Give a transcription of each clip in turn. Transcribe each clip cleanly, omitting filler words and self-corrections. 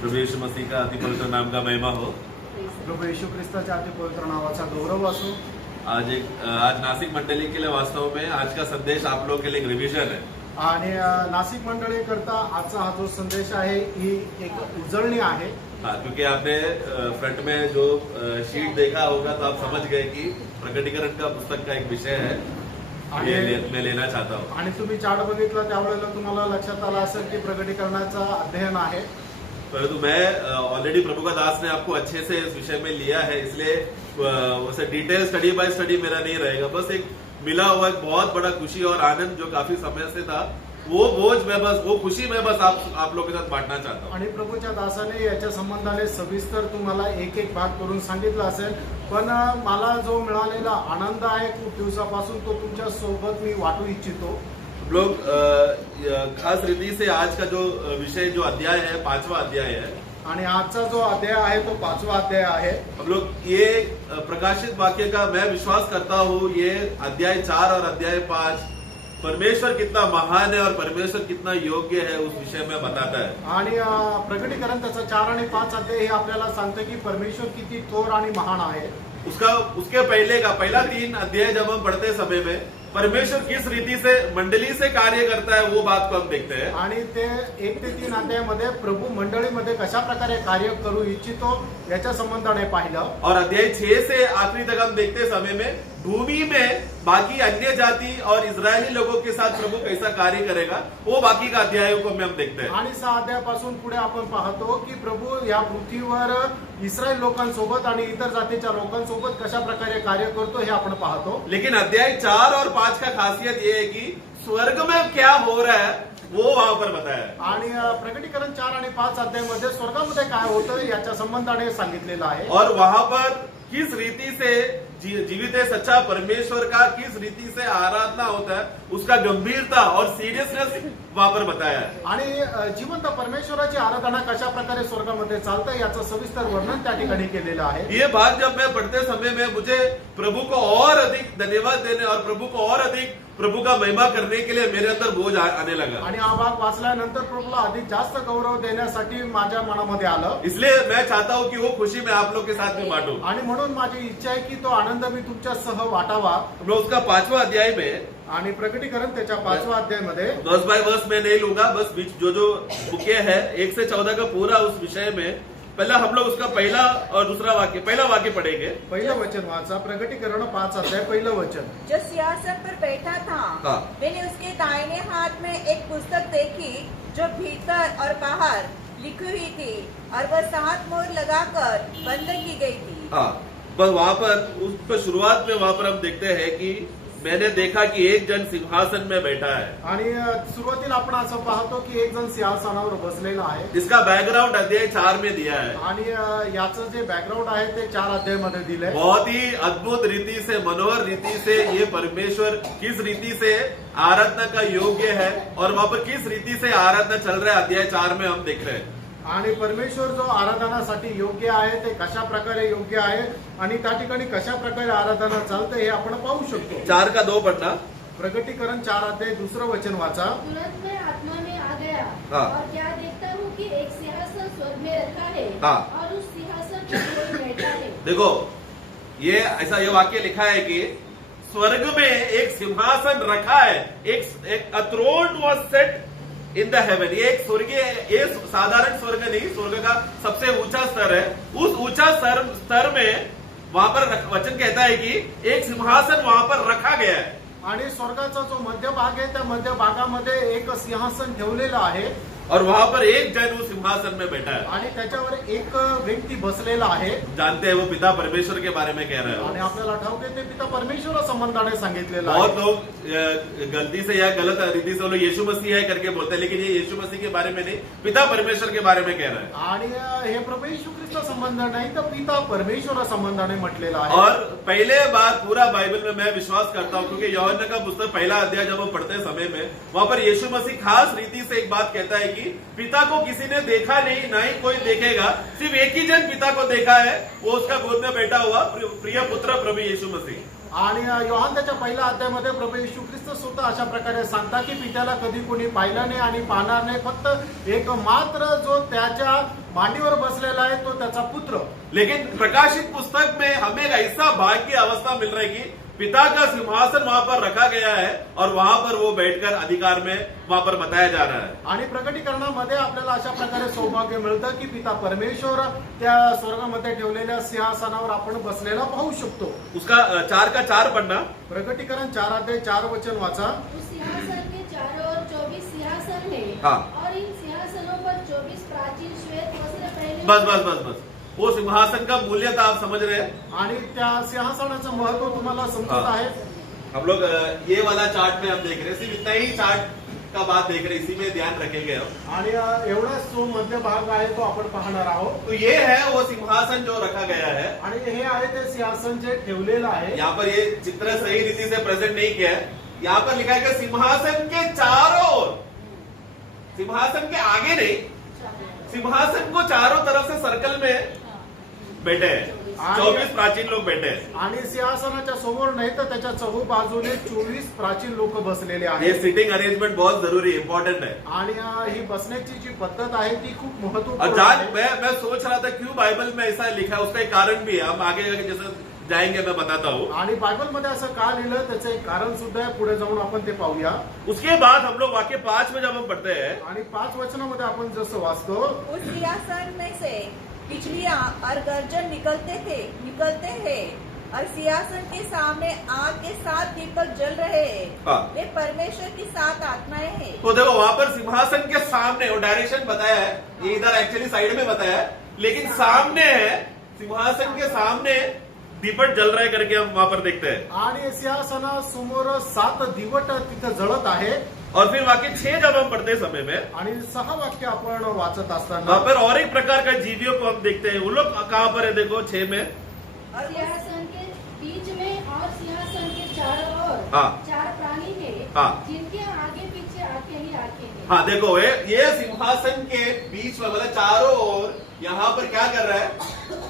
प्रभु यीशु मसीह का अति पवित्र नाम का महिमा हो। प्रभू येशू ख्रिस्ताच्या अति पवित्र नावाचा गौरव असो। आज नासिक मंडली के लिए वास्तव में आज का संदेश आप लोग के लिए एक रिवीजन है आणि नाशिक मंडळी करता आजचा हा जो संदेश आहे ही एक उजळणी आहे। हाँ, क्योंकि आपने फ्रंट में जो शीट देखा होगा तो आप समझ गए कि प्रकटीकरण का पुस्तक का एक विषय है, मैं लेना चाहता हूँ। आणि तुम्ही चार्ट बघितला त्यावेळेला तुम्हाला लक्षात आलं असेल की प्रकटीकरणाचा अध्ययन आहे। परंतु मैं ऑलरेडी प्रभु का दास ने आपको अच्छे से इस विषय में लिया है, इसलिए वैसे डिटेल स्टडी बाय स्टडी मेरा नहीं रहेगा। बस एक मिला हुआ एक बहुत बड़ा खुशी और आनंद जो काफी समय से था, वो बोझ मैं बस वो खुशी मैं बस आप लोगों के साथ बांटना चाहता हूँ। आणि प्रभूच्या दासाने याच्या संबंधाने सविस्तर तुम्हाला एक एक भाग करून सांगितलं असेल, पण मला जो मिळालेला आनंद आहे खूप दिवसापासून तो तुमच्या सोबत मी वाटू इच्छितो। लोग खास रीति से आज का जो विषय जो अध्याय है 5वां अध्याय है, आणि आजचा जो अध्याय आहे तो 5वां अध्याय आहे। हम लोग ये प्रकाशित वाक्य का मैं विश्वास करता हूँ, ये अध्याय 4 और अध्याय 5 परमेश्वर कितना महान है और परमेश्वर कितना योग्य है उस विषय में बताता है। आणि प्रकटीकरण त्याचा 4 आणि 5 अध्याय हे आपल्याला सांगते की परमेश्वर किती थोर आणि महान आहे। उसके पहले का पहला 3 अध्याय जब हम पढ़ते समय में परमेश्वर किस रीति से मंडली से कार्य करता है वो बात को हम देखते हैं। आणि ते 1 ते 3 अध्यायामध्ये प्रभू मंडळीमध्ये कशा प्रकारे कार्य करू इच्छितो याच्या संबंधाने पाहिलं। और अध्याय 6 से आखिरी तक हम देखते समय में भूमि में बाकी अन्य जाति और इजरायली लोगों के साथ प्रभु कैसा कार्य करेगा वो बाकी का अध्यायों को हम देखते हैं। आणि 6 अध्यायापासून पुढे आपण पाहतो की प्रभू या पृथ्वीवर इस्रायल लोकांसोबत आणि इतर जातीच्या लोकांसोबत कशा प्रकारे कार्य करतो हे आपण पाहतो। लेकिन अध्याय 4 और 5 का खासियत ये है कि स्वर्ग में क्या हो रहा है वो वहां पर बताया है। आणि प्रकटीकरण 4 आणि 5 अध्यायामध्ये स्वर्गामध्ये काय होतं याच्या संबंधाने सांगितलेलं आहे। और वहां पर किस रीति से जीवित है सच्चा परमेश्वर का किस रीति से आराधना होता है उसका गंभीरता और सीरियसनेस वहां पर बताया है। आणि जिवंत परमेश्वराची आराधना कशा प्रकारे स्वर्गामध्ये चालतं याचं सविस्तर वर्णन त्या ठिकाणी केलेलं आहे। ये बात जब मैं पढ़ते समय में मुझे प्रभु को और अधिक धन्यवाद देने और प्रभु को और अधिक प्रभु का महिमा करने के लिए मेरे अंदर बोझ आने लगा। आणि हा भाग वाचल्यानंतर प्रभूला अधिक जास्त गौरव देण्यासाठी माझ्या मनामध्ये आलं। इसलिए मैं चाहता हूँ कि वो खुशी मैं आप लोग के साथ में बांटूं। आणि म्हणून माझी इच्छा आहे की तो आनंद मी तुमच्यासह वाटावा। हम लोग उसका 5वां अध्याय में आणि प्रकटीकरण त्याच्या 5व्या अध्यायामध्ये वर्स बाय वर्स मैं नहीं लूंगा, बस बीच जो बुके है 1 से 14 का पूरा उस विषय में पहला हम लोग उसका पहला और दूसरा वाक्य पहला वाक्य पढ़ेंगे। पहिलं वचन वाचा, प्रकटीकरण 5 अध्याय पहिलं वचन। जो सिंहासन पर बैठा था हाँ। मैंने उसके दाहिने हाथ में एक पुस्तक देखी जो भीतर और बाहर लिखी हुई थी और वह 7 मोहर लगाकर बंद की गई थी। हाँ, बस वहां पर उस पर शुरुआत में वहां पर हम देखते हैं कि मैंने देखा कि एक जन सिंहासन में बैठा है। आणि सुरुवातीला आपण असं पाहतो की एक जण सिंहासनावर बसलेला आहे। इसका बैकग्राउंड अध्याय 4 में दिया है आणि याचं जे बॅकग्राऊंड आहे ते 4 अध्यायामध्ये दिलंय। बहुत ही अद्भुत रीति से मनोहर रीति से ये परमेश्वर किस रीति से आराधना का योग्य है और वहां पर किस रीति से आराधना चल रहा है अध्याय 4 में हम देख रहे हैं। आणि परमेश्वर जो आराधनासाठी योग्य आहे ते कशा प्रकारे योग्य आहे आणि त्या ठिकाणी कशा प्रकारे आराधना चालते हे आपण पाहू शकतो। 4 का 2 पढ़ना। प्रकटीकरण 4 अध्याय 2 वचन वाचा। तुरंत मैं आत्मा में आ गया हाँ। और क्या देखता हूँ कि एक सिंहासन स्वर्ग में रखा है हाँ। और उस सिंहासन पर कोई बैठा है। देखो ये ऐसा ये वाक्य लिखा है कि स्वर्ग में एक सिंहासन रखा है, एक थ्रोन वाज सेट इन द हेवन। ये एक स्वर्गीय, ये साधारण स्वर्ग नहीं, स्वर्ग का सबसे ऊंचा स्तर है। उस ऊंचा स्तर में वहां पर वचन कहता है कि एक सिंहासन वहां पर रखा गया है। आणि स्वर्गाचा जो मध्य भाग आहे त्या मध्य भागामध्ये एक सिंहासन ठेवलेलं आहे और वहां पर एक जन उस सिंहासन में बैठा है आणि त्याच्यावर एक व्यक्ती बसलेला आहे। जानते हैं वो पिता परमेश्वर के बारे में कह रहे आणि हो। आपल्याला ठाऊक आहे ते पिता परमेश्वर संबंधाने सांगितलेलं बहुत आहे। लोग गलती से या गलत रीति से वो लोग यीशु मसीह है करके बोलते हैं, लेकिन ये यीशु मसीह के बारे में नहीं, पिता परमेश्वर के बारे में कह रहे हैं। आणि हे प्रभू येशू ख्रिस्त संबंध नाही तर पिता परमेश्वर संबंधाने म्हटलेलं आहे। और पहले बार पूरा बाइबल में मैं विश्वास करता हूं, क्योंकि यूहन्ना का पुस्तक पहला अध्याय जब हम पढ़ते समय में वहां पर यीशु मसीह खास रीति से एक बात कहता है कि पिता को किसी ने देखा नहीं, ना ही कोई देखेगा, सिर्फ एक ही जन पिता को देखा है, वो उसका गोद में बैठा हुआ प्रिय पुत्र प्रभु यीशु मसीह। आणि योहान त्याच्या पहिल्या अध्यायामध्ये प्रभू येशू ख्रिस्त स्वतः अशा प्रकारे सांगता की पित्याला कधी कोणी पाहिलं नाही आणि पाहणार नाही, फक्त एक मात्र जो त्याच्या मांडीवर बसलेला आहे तो त्याचा पुत्र. लेकिन प्रकाशित पुस्तक में हमें एक ऐसा भाग्य अवस्था मिल रही है कि पिता का सिंहासन वहां पर रखा गया है और वहां पर वो बैठकर अधिकार में वहां पर बताया जा रहा है. आणि प्रकटीकरणामध्ये आपल्याला अशा प्रकारे सौभाग्य मिळतं की पिता परमेश्वर त्या स्वर्गामध्ये ठेवलेल्या सिंहासनावर आपण बसलेला पाहू शकतो. उसका 4 का 4 पढ़ना. प्रकटीकरण 4 अध्याय 4 वचन वाचा. उस सिंहासन के चारों ओर 24 सिंहासन है हाँ. और इन सिंहासनों पर 24 प्राचीन श्वेत वस्त्र पहने बस बस बस बस वो सिंहासन का मूल्यता आप समझ रहे हैं. आणि त्या सिंहासनाचं महत्व तुम्हाला समजत आहे. हम लोग ये वाला चार्ट में हम देख रहे हैं, सिर्फ इतना ही चार्ट का बात देख रहे हैं, इसी में ध्यान रखेंगे हम. आणि एवढाच जो मध्य भाग आहे तो आपण पाहणार आहोत. तो ये है वो सिंहासन जो रखा गया है. आणि हे आहे ते सिंहासन जे ठेवलेलं आहे. यहाँ पर ये चित्र सही रीति से प्रेजेंट नहीं किया है. यहाँ पर लिखा है कि सिंहासन के चारों ओर, सिंहासन के आगे नहीं, सिंहासन को चारों तरफ से सर्कल में बैठे हैं 24 प्राचीन लोग बैठे हैं. आणि सिंहासनाच्या समोर नाही तर त्याच्या चहू बाजूने 24 प्राचीन लोक बसलेले ये आहेत. सिटिंग अरेंजमेंट बहुत जरूरी इंपॉर्टेंट है. आणि ही बसण्याची जी पद्धत आहे ती खूप और महत्वपूर्ण जान आहे. मैं सोच रहा था क्यों बाइबल में ऐसा लिखा है, उसका एक कारण भी है. हम आगे जैसे जाएंगे मैं बताता हूँ. आणि बायबलमध्ये असं का लिहिलं त्याचं एक कारण सुद्धा आहे. पुढे जाऊन आपण ते पाहूया. उसके बाद हम लोग वाक्य 5 में जब हम पढ़ते हैं, आणि 5 वचनामध्ये आपण जसं वाचतो, उस सिंहासन में से बिजलियां और गर्जन निकलते हैं और सिंहासन के सामने आग के 7 दीपक जल रहे हैं. हाँ. वे परमेश्वर की 7 आत्माएं हैं. तो देखो वहां पर सिंहासन के सामने वो डायरेक्शन बताया है. ये इधर एक्चुअली साइड में बताया है, लेकिन सामने है, सिंहासन के सामने दीपक जल रहे करके हम वहां पर देखते हैं. आणि सिंहासनासमोर 7 दिवट तिथं जळत आहे. और फिर वाक्य 6 जब हम पढ़ते समय में, आणि 6 वाक्य आपण वाचत असताना वहां पर और एक प्रकार का जीवियों को हम देखते हैं. वो लोग कहां पर है, देखो 6 में. और उस- सिंहासन के बीच में और सिंहासन के चारों ओर हाँ. 4 प्राणी है हाँ. जिनके आगे पीछे आंखें ही आंखें हैं. हाँ देखो ये सिंहासन के बीच में मतलब चारों ओर यहाँ पर क्या कर रहा है,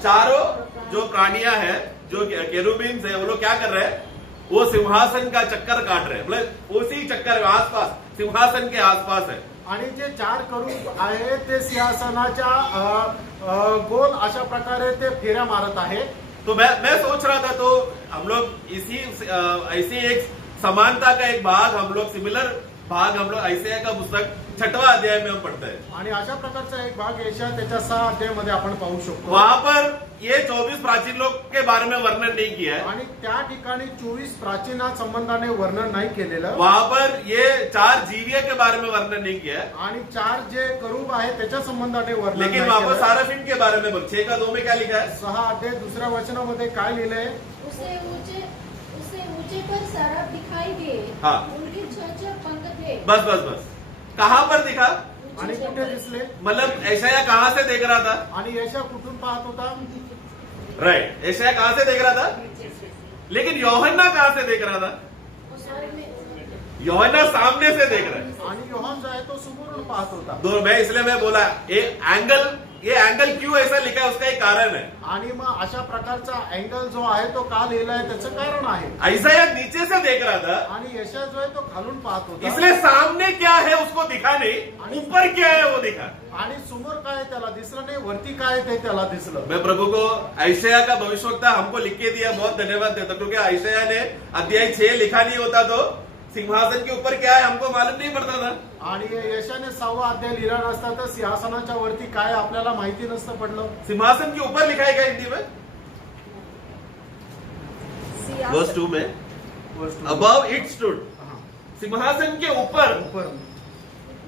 चारों जो प्राणियां हैं, जो केरुबिन्स है, वो लोग क्या कर रहे हैं, वो सिंहासन का चक्कर काट रहे हैं. मतलब उसी चक्कर में आसपास, सिंहासन के आसपास है. आणि जे 4 करूब आहे ते सिंहासनाच्या गोल अशा प्रकारे ते फेऱ्या मारत आहे. तो मैं सोच रहा था, तो हम लोग ऐसी एक समानता का एक भाग, हम लोग सिमिलर भाग हम लोग ऐसे का पुस्तक 6वां अध्याय में हम पढ़ते हैं. आणि अशा प्रकारचा एक भाग यशा त्याच्या 6 अध्यायामध्ये आपण पाहू शकतो. वहां पर ये 24 प्राचीन लोग के बारे में वर्णन नहीं किया है. आणि त्या ठिकाणी 24 प्राचीन संबंधाने वर्णन नाही केलेलं. वहां पर ये 4 जीवियों के बारे में वर्णन नहीं किया है. आणि 4 जे करूब आहे त्याच्या संबंधाने वर्णन लेकिन नाही वहां पर केलं. साराफिन के बारे में 6 का 2 में क्या लिखा है, 6 अध्याय 2ऱ्या वचनामध्ये काय लिहिलंय, उसे ऊंचे पर सारा दिखाई दे. हाँ. उनके 6 पंख थे. बस बस बस. कहां पर दिखा, आणि कुठे दिसले, मतलब ऐशाया कहां से देख रहा था, आणि यशा कुठून पाहत होता, राइट, ऐशाया कहां से देख रहा था, लेकिन योहन्ना कहां से देख रहा था, वो स्वर्ग में योहन्ना सामने से देख रहा है. आणि योहान जो आहे तो समोरून पाहत होता. मैं बोला ये एंगल क्यों ऐसा लिखा है, उसका एक कारण है. आणि मग अशा प्रकारचा अँगल जो आहे तो का लिहिलाय त्याचं कारण आहे. ऐशाया नीचे से देख रहा था, आणि यशा जो आहे तो खालून पाहत होता. इसलिए सामने क्या है उसको दिखा नहीं, ऊपर क्या है वो दिखा. आणि समोर काय त्याला दिसलं नाही, वरती काय ते त्याला दिसलं. मैं प्रभु को ऐशाया का भविष्यवक्ता हमको लिख के दिया, बहुत धन्यवाद देता, क्योंकि ऐशाया ने अध्याय 6 लिखा नहीं होता तो सिंहासन के ऊपर क्या है हमको मालूम नहीं पड़ता था. आणि यशाने 6वा अध्याय लिहिला नसता तर सिंहासनाच्या वरती काय आपल्याला माहिती नसतं पडलं. सिंहासन के ऊपर लिखा है क्या हिंदी में, वर्स 2 में अबव इट स्टूड, सिंहासन के ऊपर,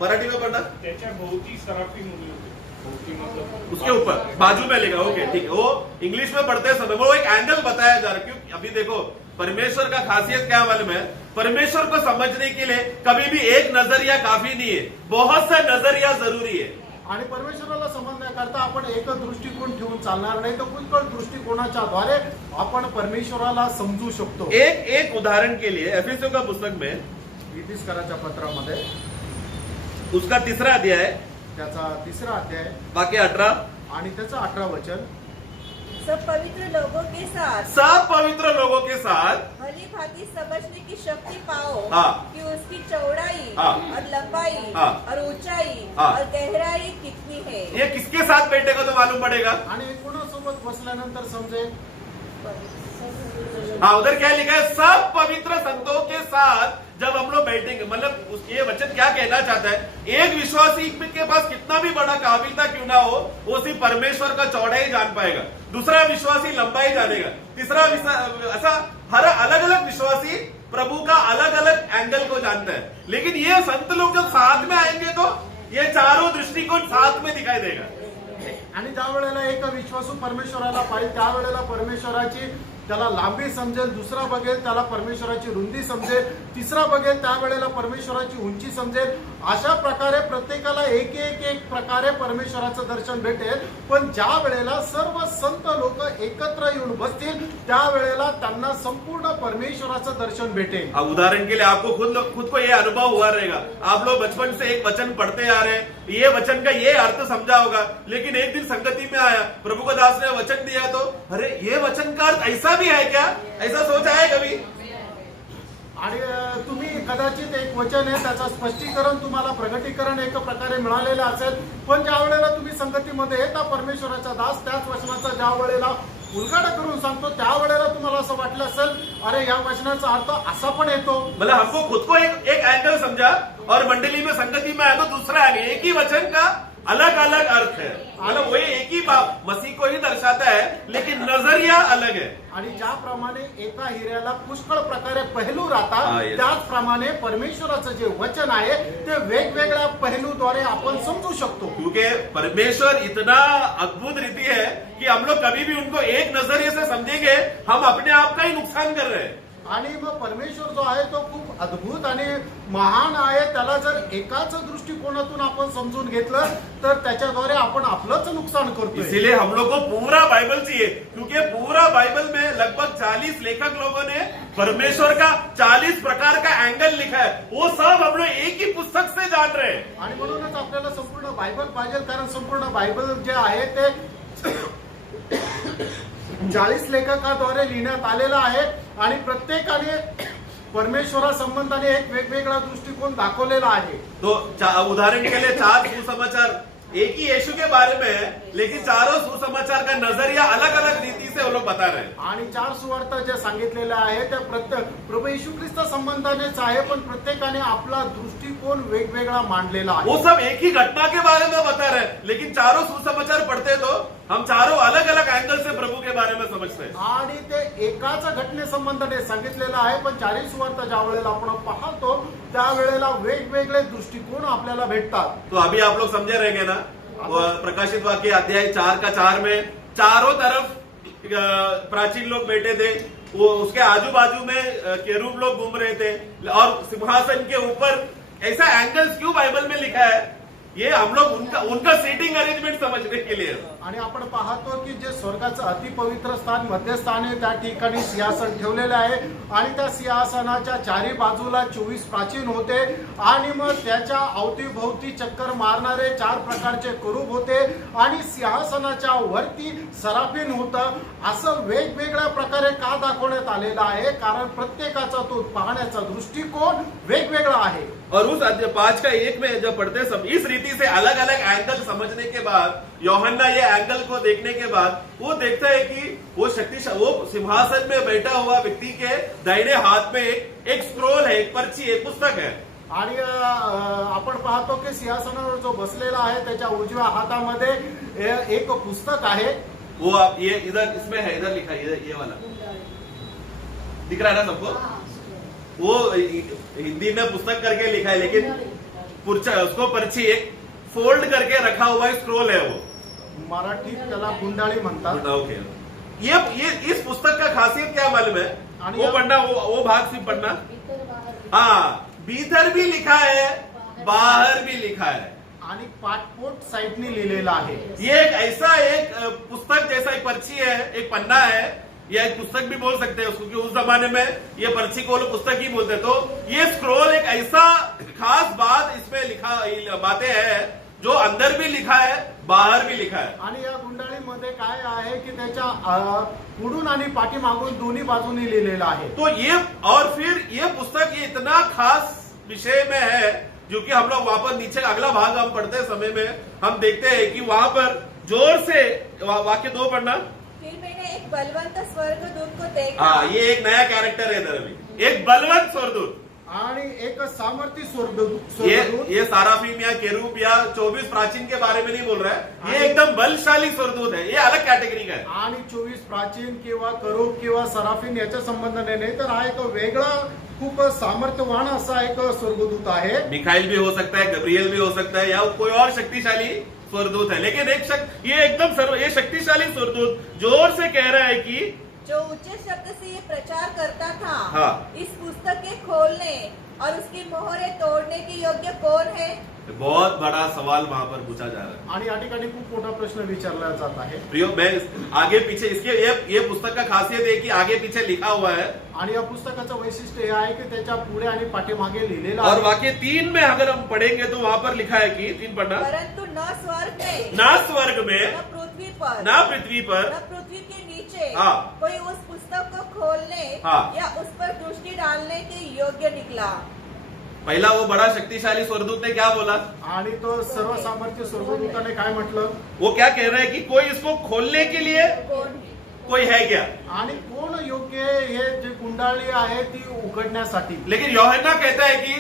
मराठी में पढ़ना, त्याच्या भोवती सराफी मुली होते. भोवती मतलब उसके ऊपर बाजू में लिखा. ओके ठीक है, वो इंग्लिश में पढ़ते समय वो एक एंगल बताया जा रहा है. क्यों, अभी देखो परमेश्वर का खासियत क्या मालूम है, परमेश्वर को समझने के लिए कभी भी एक नजरिया काफी नहीं है, बहुत सा नजरिया जरूरी है. आणि परमेश्वराला समजण्याकरता आपण एक दृष्टिकोन ठेवून चालणार नाही, तर पुष्कळ दृष्टिकोनाच्या द्वारे आपण परमेश्वराला समजू शकतो. एक उदाहरण के लिए एफेसियों का पुस्तक में इतिहासकाराच्या पत्रामध्ये उसका 3रा अध्याय, त्याचा 3रा अध्याय वाक्य 18, आणि त्याचं 18 वचन, सब पवित्र लोगों के साथ सब पवित्र लोगों के साथ भली भांति समझने की शक्ति पाओ हाँ। कि उसकी चौड़ाई हाँ। और लंबाई हाँ। और ऊंचाई हाँ। और गहराई कितनी है। ये किसके साथ बैठेगा तो मालूम पड़ेगा। आणि कोणासोबत बसल्यानंतर समजेल। हाँ, उधर क्या लिखा है, सब पवित्र संतों के साथ जब हम लोग बैठेंगे, मतलब ये वचन क्या कहना चाहता है, एक विश्वासी के पास कितना भी बड़ा काबिलता क्यों ना हो, वो सिर्फ परमेश्वर का चौड़ाई जान पाएगा, दूसरा विश्वासी लंबाई जानेगा, तीसरा ऐसा हर अलग अलग विश्वासी प्रभु का अलग अलग एंगल को जानता है। लेकिन ये संत लोग जब साथ में आएंगे तो ये चारों दृष्टिकोन साथ में दिखाई देगा। आणि ज्या वेळेला एक विश्वासू परमेश्वराला पाहिजे त्यावेळेला परमेश्वराची त्याला लांबी समजेल, दुसरा बघेल त्याला परमेश्वराची रुंदी समजेल, तिसरा बघेल त्यावेळेला परमेश्वराची उंची समजेल। अशा प्रकारे प्रत्येकाला एक एक एक प्रकारे परमेश्वराचं दर्शन भेटेल। पण ज्या वेळेला सर्व संत लोक एकत्र येऊन बसतील त्यावेळेला त्यांना संपूर्ण परमेश्वराचं दर्शन भेटेल। अब उदाहरण के लिए आपको खुद को ये अनुभव हुआ रहेगा, आप लोग बचपन से एक वचन पढ़ते आ रहे हैं, ये वचन का ये अर्थ समझा होगा, लेकिन एक दिन संगति में आया, प्रभु को दास ने वचन दिया तो अरे ये वचन का अर्थ ऐसा भी है क्या, ऐसा सोचा है कभी। आणि तुम्ही कदाचित एक वचन आहे त्याचं स्पष्टीकरण तुम्हाला प्रगटीकरण एक प्रकारे मिळालेलं असेल, पण ज्या वेळेला तुम्ही संगतीमध्ये येता परमेश्वराचा दास त्याच वचनाचा ज्या वेळेला उलगडा करून सांगतो त्यावेळेला तुम्हाला असं वाटलं असेल अरे या वचनाचा अर्थ असा पण येतो। मतलब हमको खुद को एक एंगल समझा और मंडली में संगति में आया तो दूसरा एंगल, एक ही वचन का अलग अलग अर्थ है, मतलब वही एक ही बात मसीह को ही दर्शाता है लेकिन नजरिया अलग है। आणि ज्याप्रमाणे एका हिऱ्याला पुष्कळ प्रकारे पहलू राहतात हा, yes. त्याचप्रमाणे परमेश्वराचं जे वचन आहे ते वेगवेगळ्या पहलूद्वारे आपण समजू शकतो। क्योंकि परमेश्वर इतना अद्भुत रीति है कि हम लोग कभी भी उनको एक नजरिए से समझेंगे हम अपने आप का ही नुकसान कर रहे हैं। आणि मग परमेश्वर जो आहे तो खूप अद्भुत आणि महान आहे, त्याला जर एकाच दृष्टिकोनातून आपण समजून घेतलं तर त्याच्याद्वारे आपण आपलंच नुकसान करतोय। इसीलिए हम लोग को पूरा बाइबल चाहिए, क्योंकि पूरा बाइबल में लगभग 40 लेखक लोगों ने परमेश्वर का 40 प्रकार का एंगल लिखा है, वो सब हम लोग एक ही पुस्तक से जान रहे हैं। आणि म्हणूनच आपल्याला संपूर्ण बायबल पाहिजे, कारण संपूर्ण बायबल जे आहे ते 40 लेखकाद्वारे लिहिण्यात आलेलं आहे आणि प्रत्येकाने परमेश्वरा संबंधाने एक वेगवेगळा दृष्टिकोन दाखवलेला आहे। तो उदाहरण के लिए 4 सुसमाचार एक ही यीशु के बारे में है, लेकिन चारों सुसमाचार का नजरिया अलग अलग रीति से वो लोग बता रहे हैं। आणि 4 सुवार्ता जे सांगितलेले आहे त्या प्रत्येक प्रभू येशू ख्रिस्त संबंधानेच आहे, पण प्रत्येकाने आपला दृष्टिकोन वेगवेगळा मांडलेला आहे। वो सब एक ही घटना के बारे में बता रहे हैं, लेकिन चारों सुसमाचार पढ़ते तो हम चारों अलग अलग एंगल से प्रभु के बारे में समझते हैं। आणि ते एकाच घटने संबंधाने सांगितलेलं आहे, पण 4 सुवार्ता ज्या वेळेला आपण पाहतो त्यावेळेला वेगवेगळे दृष्टिकोन आपल्याला भेटतात। तो अभी आप लोग समझे रहेंगे ना, प्रकाशित वाक्य अध्याय 4 का 4 में चारों तरफ प्राचीन लोग बैठे थे, वो उसके आजू बाजू में केरूब लोग घूम रहे थे और सिंहासन के ऊपर ऐसा एंगल्स क्यों बाइबल में लिखा है, ये हम लोग उनका सीटिंग अरेंजमेंट समझने के लिए। आणि आपण पाहतो की जे स्वर्गाचं अतिपवित्र स्थान मध्यस्थान आहे त्या ठिकाणी सिंहासन ठेवलेले आहे आणि त्या सिंहासनाच्या चारी बाजूला 24 प्राचीन होते आणि मग त्याच्या अवतीभोवती चक्कर मारणारे 4 प्रकारचे करूब होते आणि सिंहासनाच्या वरती सराफीन होतं। असं वेगवेगळ्या प्रकारे का दाखवण्यात आलेलं आहे, कारण प्रत्येकाचा तो पाहण्याचा दृष्टिकोन वेगवेगळा आहे। और उस 5 का 1 में जब पढ़ते सब इस रीति से अलग अलग एंगल समझने के बाद यूहन्ना ये एंगल को देखने के बाद वो देखता है कि वो वो सिंहासन में बैठा हुआ व्यक्ति के दाहिने हाथ में एक स्क्रोल है, एक पर्ची, एक पुस्तक है। आणि आपण पाहतो की सिंहासनावर जो बसलेला आहे त्याच्या उजव्या हातामध्ये एक पुस्तक आहे। वो आप ये इधर इसमें है, इधर लिखा है, ये वाला दिख रहा है ना सबको। वो हिंदी में पुस्तक करके लिखा है, लेकिन उसको पर्ची एक फोल्ड करके रखा हुआ है, स्क्रोल है वो। मराठीत त्याला गुंडाळी म्हणतात। ओके, ये इस पुस्तक का खासियत क्या मालूम है, वो पढ़ना, वो भाग सिर्फ पढ़ना। हाँ, भीतर भी लिखा है, बाहर भी लिखा है आणि पाठपोट साइडने लिहिलेला आहे। ये एक ऐसा एक पुस्तक जैसा एक पर्ची है, एक पन्ना है, या एक पुस्तक भी बोल सकते हैं उसको, क्योंकि उस जमाने में ये पर्ची को लोग पुस्तक ही बोलते। तो ये स्क्रोल एक ऐसा खास बात इसमें लिखा बातें हैं जो अंदर भी लिखा है बाहर भी लिखा है। आणि या गुंडाळीमध्ये काय आहे की त्याच्या पुढून आणि पाठीमागून दोन्ही बाजूनी लिहिलेलं आहे। तो ये और फिर ये पुस्तक ये इतना खास विषय में है जो कि हम लोग वहां पर नीचे अगला भाग हम पढ़ते समय में हम देखते हैं कि वहां पर जोर से वाक्य 2 पढ़ना। फिर मैंने एक बलवंत स्वर्गदूत को देखा। हाँ, ये एक नया कैरेक्टर है इधर अभी, एक बलवंत स्वर्गदूत। आणि एक सामर्थी स्वर्गदूत ये साराफीम या केरूब या 24 प्राचीन के बारे में नहीं बोल रहा है, ये एकदम बलशाली स्वर्गदूत है, ये अलग कैटेगरी का है। आणि 24 प्राचीन किंवा करूब किंवा सराफीन याच्या संबंधाने नाही, तर हा एक वेगळा खूप सामर्थ्यवान असा एक स्वर्गदूत आहे। मिखाइल भी हो सकता है, गब्रियल भी हो सकता है, या कोई और शक्तिशाली स्वर्गदूत है, लेकिन ये एकदम ये शक्तिशाली स्वर्गदूत जोर से कह रहा है कि जो ऊंचे शब्द से ये प्रचार करता था, हाँ। इस पुस्तक के खोलने और उसकी मोहरें तोड़ने के योग्य कौन है? बहुत बड़ा सवाल वहां पर पूछा जा रहा है। आणि या ठिकाणी खूप मोठा प्रश्न विचारला जात आहे। प्रियो, मैं आगे पीछे इसके ये पुस्तक का खासियत है कि आगे पीछे लिखा हुआ है, आणि या पुस्तकाचं वैशिष्ट्य हे आहे की त्याच्या पुढे आणि पाठीमागे लिहिलेलं और आहे। वाक्य 3 में अगर हम पढ़ेंगे तो वहां पर लिखा है कि 3 पढ़ना, परंतु न स्वर्ग में, ना स्वर्ग में, न पृथ्वी पर, ना पृथ्वी पर, न पृथ्वी के नीचे हाँ। कोई उस पुस्तक को खोलने हाँ। या उस पर दृष्टि डालने के योग्य निकला। पहला वो बड़ा शक्तिशाली स्वर्गदूत ने क्या बोला, आणि तो सर्व सामर्थ्य स्वर्गदूताने काय म्हटलं, वो क्या कह रहा है कि कोई इसको खोलने के लिए कौन है? कोई है क्या? आणि कोण योग्य आहे हे जे गुंडाळी आहे ती उघडण्यासाठी। लेकिन यूहन्ना कहता है कि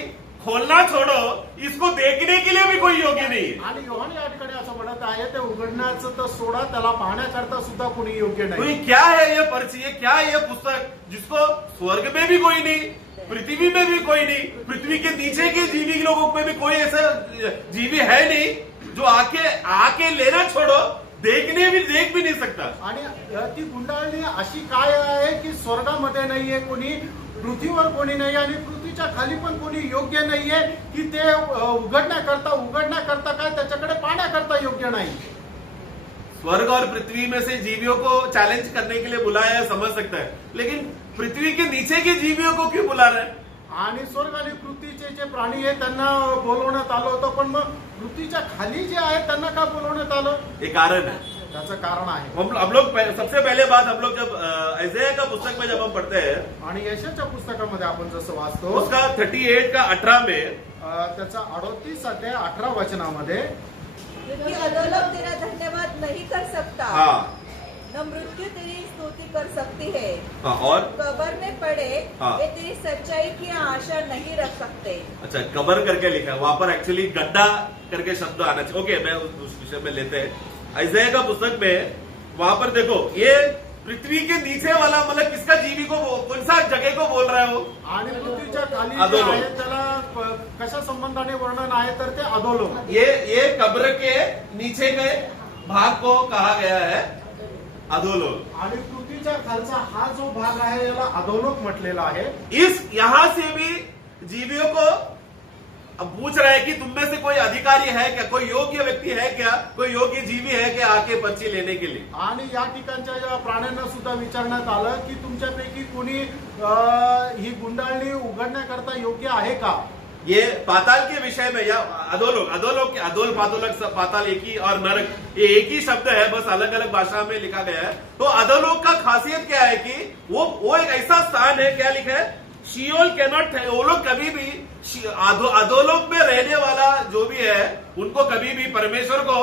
खोलना छोड़ो, इसको देखने के लिए भी कोई योग्य नहीं है। आणि योहान या ठिकाणी असं म्हणत आहे ते उघडण्याचं तर सोडा, त्याला पाहण्याकरता सुद्धा कोणी योग्य तो नाही। ये क्या है ये पर्ची, ये क्या है ये पुस्तक जिसको स्वर्ग में भी कोई नहीं, पृथ्वी में भी कोई नहीं, पृथ्वी के नीचे के जीवी लोगों में भी कोई ऐसा जीवी है नहीं जो आके लेना छोड़ो देख भी नहीं सकता। आणि ती गुंडाळी अशी काय आहे की स्वर्गामध्ये नाहीये कोणी, पृथ्वीवर कोणी नाही आणि पृथ्वीच्या खाली पण कोणी योग्य नाहीये की ते उघडण्याकरता काय त्याच्याकडे पाहण्याकरता योग्य नाही। स्वर्ग और पृथ्वी में से जीवियों को चैलेंज करने के लिए बुलाया है, समझ सकता है, लेकिन पृथ्वी के नीचे के जीवियों को क्यों बुला रहे हैं? आणि स्वर्ग आणि पृथ्वीचे जे प्राणी आहेत त्यांना बोलवण्यात आलं होतं, पण मग पृथ्वीच्या खाली जे आहेत त्यांना का बोलवण्यात आलं? एक कारण है, त्याचं कारण आहे। हम लोग सबसे पहले बात हम लोग जब ऐसाया का पुस्तक में जब हम पढ़ते हैं, आणि यशाच्या पुस्तकामध्ये आपण जसं वाचतो उसका 38 का 18 में त्याचा 38 अध्याय 18 वचनामध्ये, क्योंकि अधोलोक तेरा धन्यवाद नहीं कर सकता, हाँ न मृत्यु तेरी स्तुति कर सकती है, हाँ, और कब्र में पड़े हाँ। वे तेरी सच्चाई की आशा नहीं रख सकते। अच्छा, कबर करके लिखा है वहां पर, एक्चुअली गड्ढा करके शब्द आना चाहिए। ओके, मैं उस विषय में लेते हैं। ऐसाया का पुस्तक में वहां पर देखो, ये पृथ्वी के नीचे वाला मतलब किसका जीवी को, कौन सा जगह को बोल रहा है वो? आणि पृथ्वीच्या खाली जे अधोलोक। आहे त्याला कशा संबंधाने वर्णन आहे तर ते अधोलोक। ये कब्र के नीचे के भाग को कहा गया है अधोलोक। आणि पृथ्वीच्या खालचा हा जो भाग आहे याला अधोलोक म्हटलेला आहे। यहां से भी जीवियों को अब पूछ रहा है कि तुम में से कोई अधिकारी है क्या, कोई योग्य व्यक्ति है क्या, कोई योग्य जीवी है क्या आके पर्ची लेने के लिए? आणि या ठिकाणच्या या प्राण्यांना सुद्धा विचारण्यात आलं की तुमच्यापैकी कोणी ही गुंडाळणी उघडण्याकरता योग्य आहे का? ये पाताल के विषय में या अधोलोक पाताल एक ही, और नरक ये एक ही शब्द है, बस अलग अलग भाषा में लिखा गया है। तो अधोलोक का खासियत क्या है कि वो एक ऐसा स्थान है, क्या लिखा है, शियोल कैनॉट, वो लोग कभी भी अधोलोक में रहने वाला जो भी है उनको कभी भी परमेश्वर को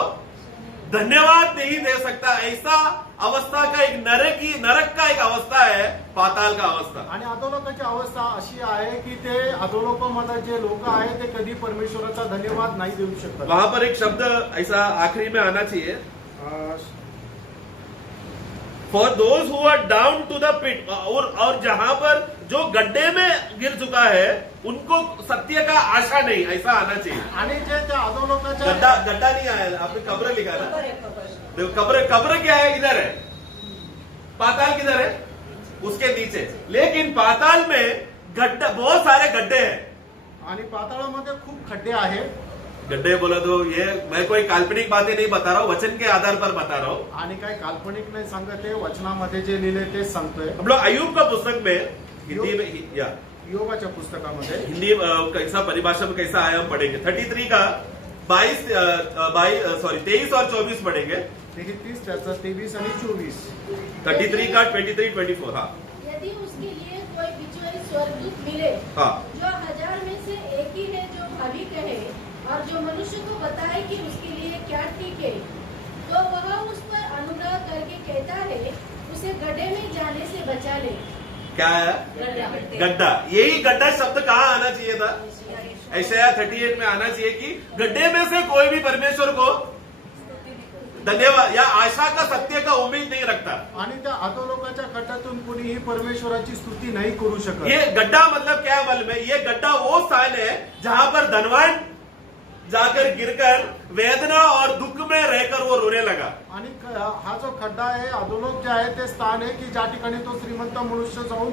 धन्यवाद नहीं दे सकता। ऐसा अवस्था का एक नरक का एक अवस्था है, पाताल का अवस्था। आणि अधोलोकाची अवस्था अशी आहे की ते अधोलोकामध्ये जे लोक आहेत ते कधी परमेश्वराचा धन्यवाद नाही देऊ शकत। वहां पर एक शब्द ऐसा आखिरी में आना चाहिए, for those who are down to the pit, और जहां पर जो गड्ढे में गिर चुका है उनको सत्य का आशा नहीं, ऐसा आना चाहिए। आणि जे त्या अधोलोकाच्या गड्ढा नहीं आया, आपने कब्र लिखा है ना, कब्र है, कब्र। देखो कब्र क्या है, इधर है, पाताल किधर है, उसके नीचे। लेकिन पाताल में गड्ढा, बहुत सारे गड्ढे हैं आणि पाताळामध्ये खूप खड्डे आहेत। गड्ढे बोला तो ये मैं कोई काल्पनिक बातें नहीं बता रहा हूँ, वचन के आधार पर बता रहा हूँ। आणि काय काल्पनिक नाही सांगत आहे, वचनामध्ये जे लिहिले तेच सांगतोय। हम लोग अय्यूब का पुस्तक में हिंदी में योगाच्या पुस्तकामध्ये हिंदी कैसा परिभाषा में कैसा आया हम पढ़ेंगे। 33 का 23 और 24 पढ़ेंगे। 33 त्याचं 23 आणि 24 33 का 23, 24। हाँ यदि उसके लिए कोई बिचौलिया स्वर्गदूत मिले हाँ जो 1000 में से एक ही है जो भावी कहे और जो मनुष्य को बताए कि उसके लिए क्या ठीक है, तो वह उस पर अनुग्रह करके कहता है उसे गड्ढे में जाने से बचा ले। क्या है? गड्ढा। यही गड्ढा शब्द कहाँ आना चाहिए था? यशायाह 38 में आना चाहिए कि गड्ढे में से कोई भी परमेश्वर को धन्यवाद या आशा का सत्य का उम्मीद नहीं रखता। आणि त्या अधोलोकाच्या खड्ड्यातून कुणीही परमेश्वराची स्तुती नाही करू शकत। ये गड्ढा मतलब क्या है मालूम है? ये गड्ढा वो स्थान है जहां पर धनवान जाकर गिरकर वेदना और दुख में रहकर वो रोने लगा। आणि हा जो खड्डा आहे अधोलोक जे आहे ते स्थान आहे की ज्या ठिकाणी तो श्रीमंत मनुष्य जाऊन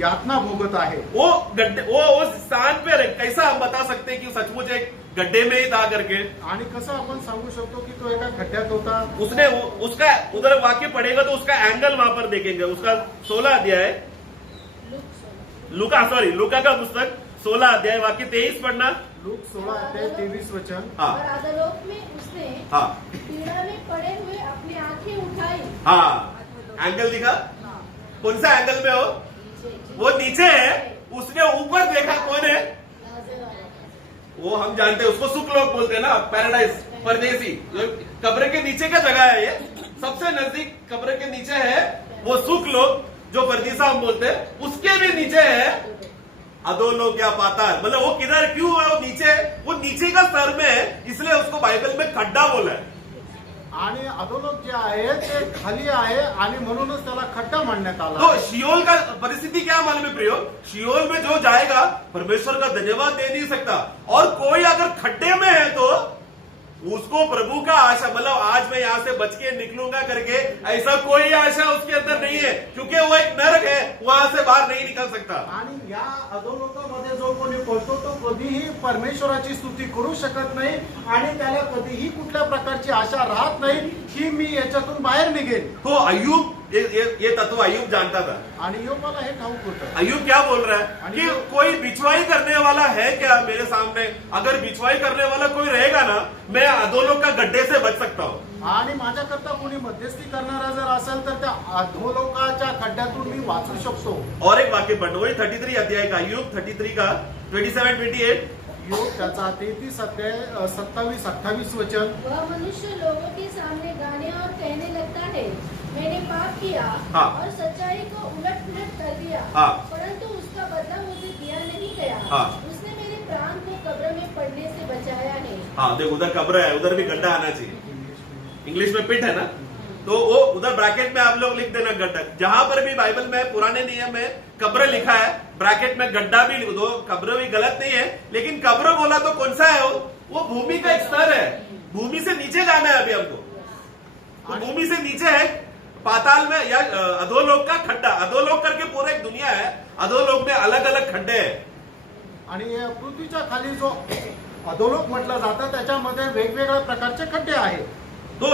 यातना भोगत आहे। वो गड्ढे वो उस स्थान पे कैसा हम बता सकते हैं कि सचमुच एक गड्ढे में ही था करके? आणि कसं आपण सांगू शकतो की तो एका खड्ड्यात होता? उसने उसका उधर वाक्य पढ़ेगा तो उसका एंगल वहां पर देखेंगे। उसका 16 अध्याय लूका का पुस्तक 16 अध्याय वाक्य 23 पढ़ना। लूक 16 अध्याय 23 वचन। हाँ और अधोलोक में उसने हाँ पीड़ा में पड़े हुए अपनी आंखें उठाई। हाँ एंगल दिखा? कौन सा एंगल में हो? वो नीचे है, उसने ऊपर देखा। कौन है वो? हम जानते हैं उसको सुख लोक बोलते हैं ना, पैराडाइज, परदेसी। कब्र के नीचे का जगह है ये, सबसे नजदीक कब्र के नीचे है वो सुख लोक जो परदेसा हम बोलते हैं। उसके भी नीचे है अधोलोक या पाताल। मतलब वो किधर क्यों है? वो नीचे का स्तर में है, इसलिए उसको बाइबल में खड्डा बोला है। आणि अधोलोक जे आहे ते खाली आहे आणि म्हणूनच त्याला खड्डा म्हणण्यात आला। तो शियोल का परिस्थिति क्या मालूम है प्रियो? शियोल में जो जाएगा परमेश्वर का धन्यवाद दे नहीं सकता। और कोई अगर खड्डे में है तो उसको प्रभु का आशा, मतलब आज मैं यहाँ से बच के निकलूंगा करके ऐसा कोई आशा उसके अंदर नहीं है, क्योंकि वो एक नरक है, वहां से बाहर नहीं निकल सकता। आणि या अधोलोकामध्ये जो कोणी पडतो तो कधीही परमेश्वराची स्तुती करू शकत नाही आणि त्याला कधीही कुठल्या प्रकारची आशा राहत नाही की मी याच्यातून बाहेर निघेन। तो अय्यूब ये तत्व अय्यूब जानता था। आणि योबाला हे ठाऊक होतं। अय्यूब क्या बोल रहा है कि कोई बिचवाई करने वाला है क्या मेरे सामने? अगर बिचवाई करने वाला कोई रहेगा ना, मैं अधोलोक का गड्ढे से बच सकता हूँ। आणि माझ्याकरता कोणी मध्यस्थी करणारा जर असेल तर त्या अधोलोकाच्या खड्ड्यातून मी वाचू शकतो। और एक वाक्य पढ़ो, वही 33 अध्याय का, अय्यूब 33 का 27-28। योग त्याचा 33 अध्याय 27-28 वचन। वह मनुष्य लोगों के सामने गाने और कहने लगता है मैंने पाप किया हाँ। और सच्चाई को उलट पुलट कर दिया, हाँ। परंतु उसका बदला मुझे दिया नहीं गया। हाँ। उसने मेरे प्राण को कब्र में पड़ने से बचाया है। हाँ देखो उधर कब्र है, उधर भी गड्ढा आना चाहिए। इंग्लिश में पिट है ना, तो वो उधर ब्रैकेट में आप लोग लिख देना गड्ढा। जहां पर भी बाइबल में पुराने नियम में कब्र लिखा है, ब्रैकेट में गड्ढा भी लिख दो। कब्र भी गलत नहीं है, लेकिन कब्र बोला तो कौन सा है वो भूमि का एक स्तर है। भूमि से नीचे जाना है अभी हमको। तो भूमि से नीचे है पाताल में या अधोलोक का खड्डा। अधोलोक करके पूरा एक दुनिया है, अधोलोक में अलग अलग खड्डे हैं। आणि पृथ्वीच्या खाली जो अधोलोक म्हटलं जातं त्याच्यामध्ये वेगवेगळ्या प्रकारचे खड्डे आहेत। तो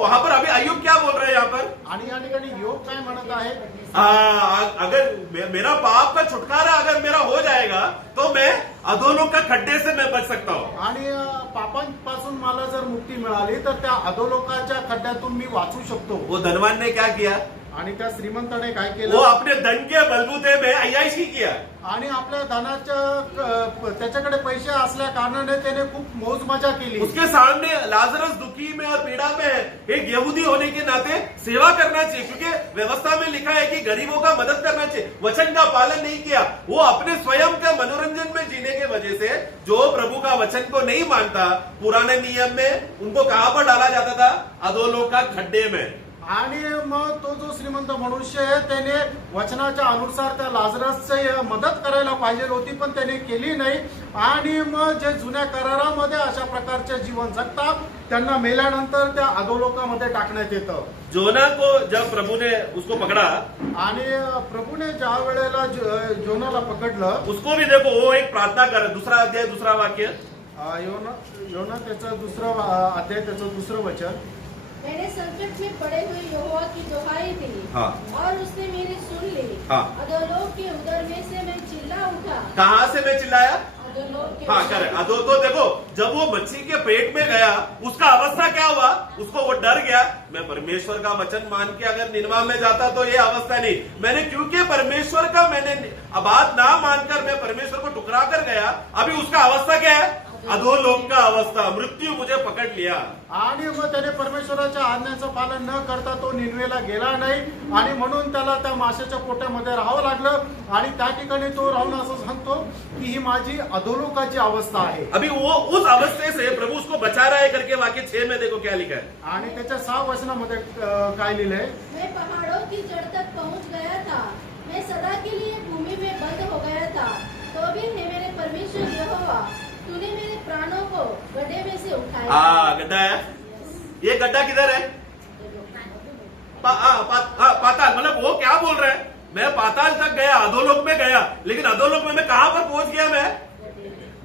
वहां पर अभी अय्यूब क्या बोल रहे हैं यहाँ पर? आणि या ठिकाणी योग काय म्हणत आहे? अगर मेरा पाप का छुटकारा अगर मेरा हो जाएगा तो मैं अधोलोक का खड्डे से मैं बच सकता हूँ। आणि पापांपासून मला जर मुक्ती मिळाली तर त्या अधोलोकाच्या खड्ड्यातून मी वाचू शकतो। वो धनवान ने क्या किया? आणि त्या श्रीमंताने काय वो केलं? अपने धन के बलबूते में अय्याशी किया। आणि आपल्या धनाच्या त्याच्याकडे पैसे असल्या कारणाने त्याने खूप मौज मजा केली। उसके सामने लाजरस दुखी में और पीड़ा में है, एक यहूदी होने के नाते सेवा करना चाहिए, क्योंकि व्यवस्था में लिखा है कि गरीबों का मदद करना चाहिए। वचन का पालन नहीं किया, वो अपने स्वयं के मनोरंजन में जीने के वजह से जो प्रभु का वचन को नहीं मानता, पुराने नियम में उनको कहां पर डाला जाता था? अधोलोक का खड्डे में। आणि मग तो जो श्रीमंत मनुष्य आहे त्याने वचनाच्या अनुसार त्या लाजरसची मदत करायला पाहिजे होती, पण त्याने केली नाही। आणि मग जे जुन्या करारामध्ये अशा प्रकारचे जीवन जगतात त्यांना मेल्यानंतर त्या अधोलोकामध्ये टाकण्यात येतं। जोना को जब प्रभु ने उसको पकड़ा, आणि प्रभूने ज्या वेळेला जोनाला पकडलं, उसको भी देखो वो एक प्रार्थना कर, दूसरा अध्याय दूसरा वाक्य, योना त्याचं दुसरं अध्याय त्याचं दुसरं वचन। मैंने संकट में पड़े हुए यहोवा की दुहाई दी, हाँ। और उसने मेरी सुन ली। हाँ। अधोलोक के उदर में से मैं चिल्ला उठा। कहां से मैं चिल्लाया? अधोलोक के हाँ करेक्ट। तो देखो जब वो मच्छी के पेट में गया उसका अवस्था क्या हुआ, उसको वो डर गया। मैं परमेश्वर का वचन मान के अगर निन्वा में जाता तो ये अवस्था नहीं, मैंने क्योंकि परमेश्वर का मैंने बात ना मानकर मैं परमेश्वर को टुकरा कर गया, अभी उसका अवस्था क्या है, अधोलोक का अवस्था, मृत्यू मुझे पकड़ लिया। आणि मग त्याने परमेश्वराच्या आज्ञाचं पालन न करता तो निनवेला गेला नाही आणि म्हणून त्याला त्या माशाच्या पोटामध्ये राहावं लागलं आणि त्या ठिकाणी तो राहून असं सांगतो की ही माझी अधोलोकाची अवस्था आहे। अभी वो उस अवस्थे से प्रभु उसको बचा रहा है करके वाक्य 6 में देखो क्या लिखा है। आणि त्याच्या 6 वचनामध्ये काय लिहिलंय, मैं पहाड़ों की जड़ तक पहुंच गया था, मैं सदा के लिए भूमि में बंद हो गया था, तो भी हे मेरे परमेश्वर यहोवा, तूने मेरे प्राणों को गड्ढे में से उठाया। हाँ गड्ढा है, ये गड्ढा किधर है, पाताल। मतलब वो क्या बोल रहा है, मैं पाताल तक गया, अधोलोक में गया, लेकिन अधोलोक में मैं कहां पर पहुंच गया, मैं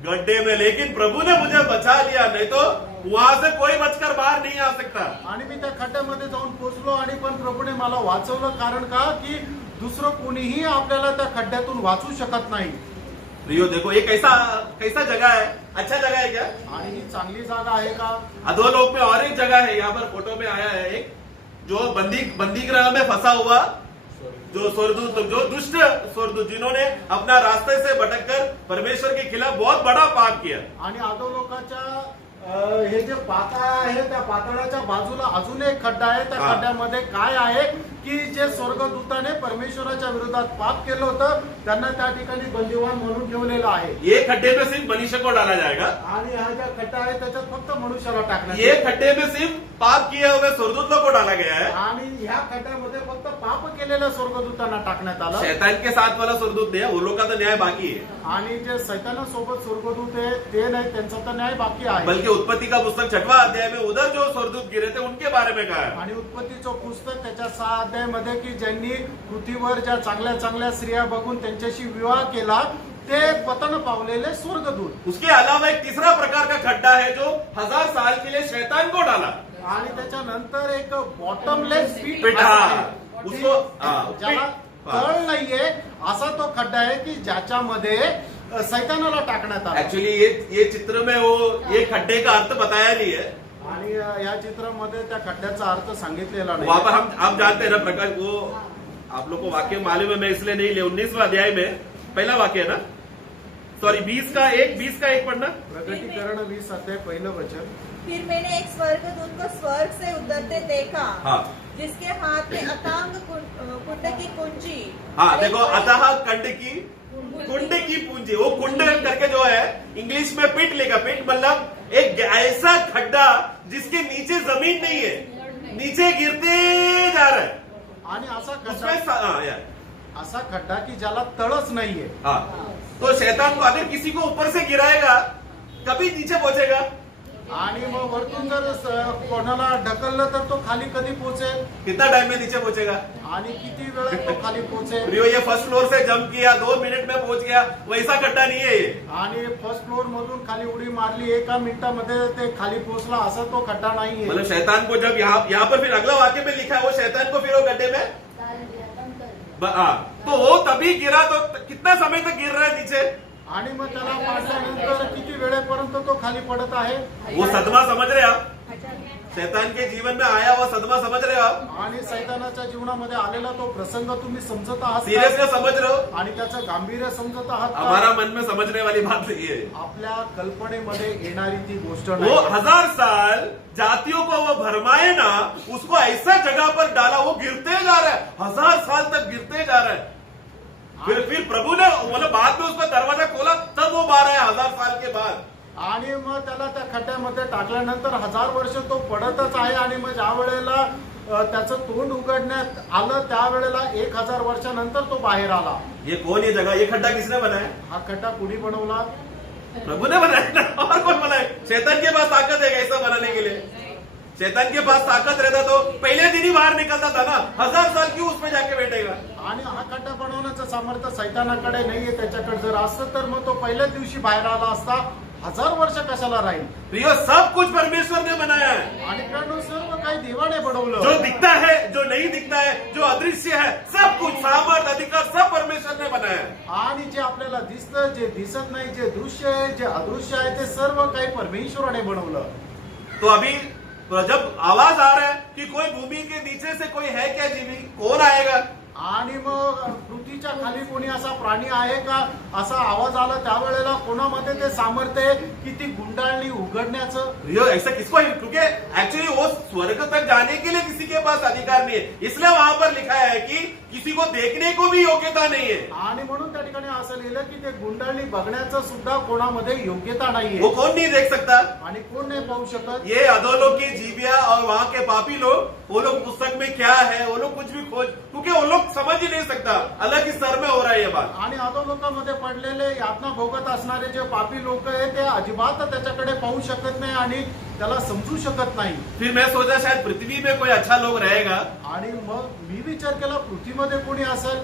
गड्ढे में, लेकिन प्रभु ने मुझे बचा लिया, नहीं तो वहां से कोई बचकर बाहर नहीं आ सकता। आणि मी त्या खड्ड्यामध्ये जाऊन पोहोचलो आणि पण प्रभूने मला वाचवलं, कारण का की दुसरं कोणीही आपल्याला त्या खड्ड्यातून वाचू शकत नाही। प्रियो देखो ये कैसा जगह है, अच्छा जगह है क्या, आणि ही चांगली जागा आहे का। अधोलोक में और एक जगह है, यहाँ पर फोटो में आया है एक, जो बंदी गृह में फंसा हुआ जो स्वर्गदूत, जो दुष्ट स्वर्गदूत, जिन्होंने अपना रास्ते से भटककर परमेश्वर के खिलाफ बहुत बड़ा पाप किया। आणि अधोलोकाच्या हे जे पाताळ आहे त्या पाताळाच्या बाजूला अजून एक खड्डा आहे, त्या खड्ड्यामध्ये काय आहे की जे स्वर्गदूताने परमेश्वराच्या विरोधात पाप केलं होतं त्यांना त्या ठिकाणी बंदिवान म्हणून ठेवलेलं आहे। ये खड्डे में सिर्फ मनुष्य को डाला जाएगा, आणि हा ज्या खड्डा आहे त्याच्यात फक्त मनुष्याला टाकण्यात ये खड्डे में सिर्फ पाप किए हुए स्वर्गदूतों को डाला गया है। आणि ह्या खड्ड्यामध्ये फक्त पाप केलेल्या स्वर्गदूतांना टाकण्यात आलं। शैतान के साथ वाला स्वर्गदूत नहीं है, वो लोग का तो न्याय बाकी है। आणि जे सैतानासोबत स्वर्गदूत आहे ते नाही, त्यांचा तर न्याय बाकी आहे। बल्कि उत्पत्ति का पुस्तक 6वां अध्याय में उधर जो स्वर्गदूत गिरे थे उनके बारे में कहा है। आणि उत्पत्तीचं पुस्तक त्याच्या 6 अध्यायामध्ये की ज्यांनी पृथ्वीवर ज्या चांगल्या चांगल्या स्त्रिया बघून त्यांच्याशी विवाह केला ते पतन पावलेले स्वर्गदूत। उसके अलावा एक तीसरा प्रकार का खड्डा है जो 1000 साल के लिए शैतान को डाला, आणि त्याच्यानंतर एक बॉटमलेस पिट, उसको ज्याला तळ नाहीये असा तो खड्डा आहे की ज्याच्यामध्ये सैतानाला टाकण्यात आलं। एक्चुअली ये चित्र में वो ये खड्डे का अर्थ बताया नहीं है, आणि या चित्रामध्ये त्या खड्ड्याचा अर्थ सांगितलेला वहां पर नाही। हम जानते हैं ना प्रकाश, वो आप लोग को वाक्य मालूम है, मैं इसलिए नहीं लिया। 19वां अध्याय में पहला वाक्य है ना, सॉरी 20 का एक पढ़ना, प्रकटीकरण 20 अध्याय पहिलं वचन। फिर मैंने एक स्वर्गदूत को स्वर्ग से उतरते देखा, हाँ जिसके हाथ में अतांग कुंड की कुंजी। हाँ देखो, अतः कुंड की पूंजी, वो कुंड करके जो है इंग्लिश में पिट लेगा, पिट मतलब एक ऐसा खड्डा जिसके नीचे जमीन नहीं है, नीचे गिरते जा रहा है, आणि असा खड्डा की ज्याला तळच नाहीये। हाँ तो शैतान को अगर किसी को ऊपर से गिराएगा कभी नीचे पहुंचेगा, आणि मग वरतून जर कोणाला ढकललं तर तो खाली कधी पोहोचेल, कितना टाइम में नीचे पहुंचेगा, आणि किती वेळात तो खाली पोहोचेल। प्रियो ये फर्स्ट फ्लोर से जंप किया 2 मिनट में पहुंच गया, वैसा खड्डा नहीं है ये। आणि फर्स्ट फ्लोर मधून खाली उडी मारली 1 मिनिटामध्ये ते खाली पोहोचला असा तो खड्डा नाहीये। मतलब शैतान को जब यहाँ पर फिर अगला वाक्य में लिखा है वो शैतान को फिर वो गड्ढे में तो वो तभी गिरा, तो कितना समय तक गिर रहा है नीचे, आणि मग त्याला पाडल्यानंतर किती वेळेपर्यंत तो खाली पडत आहे। वो सदमा समझ रहे आप, शैतान के जीवन में आया हुआ सदमा समझ रहे हो आप, आणि सैतानाच्या जीवनामध्ये आलेला तो प्रसंग तुम्ही समजत आहात का? सीरियसली समझ रहे हो, आणि त्याचं गांभीर्य समजत आहात का? हमारा मन में समझने वाली बात नहीं है। आपल्या कल्पनेमध्ये येणारी ती गोष्ट वो नाही। 1000 साल जातियों को वो भरमाए ना, उसको ऐसा जगह पर डाला, वो गिरते जा रहा है, 1000 साल तक गिरते जा रहा है। फिर प्रभु ने मतलब बाद में उसका दरवाजा खोला, तब वो बाहर आया 1000 साल के बाद। आणि मग त्याला त्या खड्ड्यामध्ये टाकल्यानंतर 1000 वर्ष तो पडतच आहे, आणि मग ज्या वेळेला त्याचं तोंड उघडण्यात आलं त्यावेळेला 1000 वर्षानंतर तो बाहेर आला। ये कौन ये जगह, ये खड्डा किसने बनाया, हा खड्डा कुणी बनवला? प्रभु ने बनाया ना, और कौन बनाया? शैतान के पास ताकत है ऐसा बनाने के लिए, शैतान के पास ताकत रहता तो पहले दिन ही बाहर निकलता था ना, 1000 साल क्यों उसमें जाके बैठेगा? आणि हा खड्डा बनवण्याचं सामर्थ्य सैतानाकडे नाहीये, त्याच्याकडे जर असतं तर मग तो पहिल्याच दिवशी बाहेर आला असता, 1000 वर्ष कशाला राहील? प्रियो, सब कुछ परमेश्वर ने बनाया है। आणि कारण सर्व काही देवाने बनवलं. जो दिखता है, जो नहीं दिखता है, जो अदृश्य है, सब कुछ सामर्थ अधिकार सब परमेश्वर ने बनाया है। आणि जे आपल्याला दिसतं, जे दिसत नाही, जे दृश्य आहे, जे अदृश्य आहे, ते सर्व काही परमेश्वराने बनवलं. तो अभी जब आवाज आ रहा है कि कोई भूमि के नीचे से कोई है क्या जीवी, कौन आएगा? आणि मग पृथ्वीच्या खाली कोणी असा प्राणी आहे का, असा आवाज आला त्यावेळेला कोणामध्ये ते सामर्थ्य आहे की ती गुंडाळणी उघडण्याचं? प्रियो, ऐसा किसको है? क्योंकि एक्चुअली वो स्वर्ग तक जाने के लिए किसी के पास अधिकार नहीं है, इसलिए वहां पर लिखा है कि किसी को देखने को भी योग्यता नहीं है। आणि म्हणून त्या ठिकाणी असं लिहिलं की ते गुंडाळणी बघण्याचं सुद्धा कोणामध्ये योग्यता नाहीये. वो कौन नहीं देख सकता? आणि कोण नाही पाहू शकत? ये अधोलोक की जीविया और वहां के पापी लोग, वो लोग पुस्तक में क्या है वो लोग कुछ भी खोज, क्योंकि वो लोग समझ ही नहीं सकता, अलग ही स्तर में हो रहा है ये बात। आणि अधोलोकामध्ये पडलेले यातना भोगत असणारे जे पापी लोक आहेत ते अजिबात त्याच्याकडे पाहू शकत नाही आणि त्याला समजू शकत नाही. फिर मैं सोचा शायद पृथ्वी में कोई अच्छा लोग रहेगा। आणि मग मी विचार केला पृथ्वीमध्ये कोणी असेल.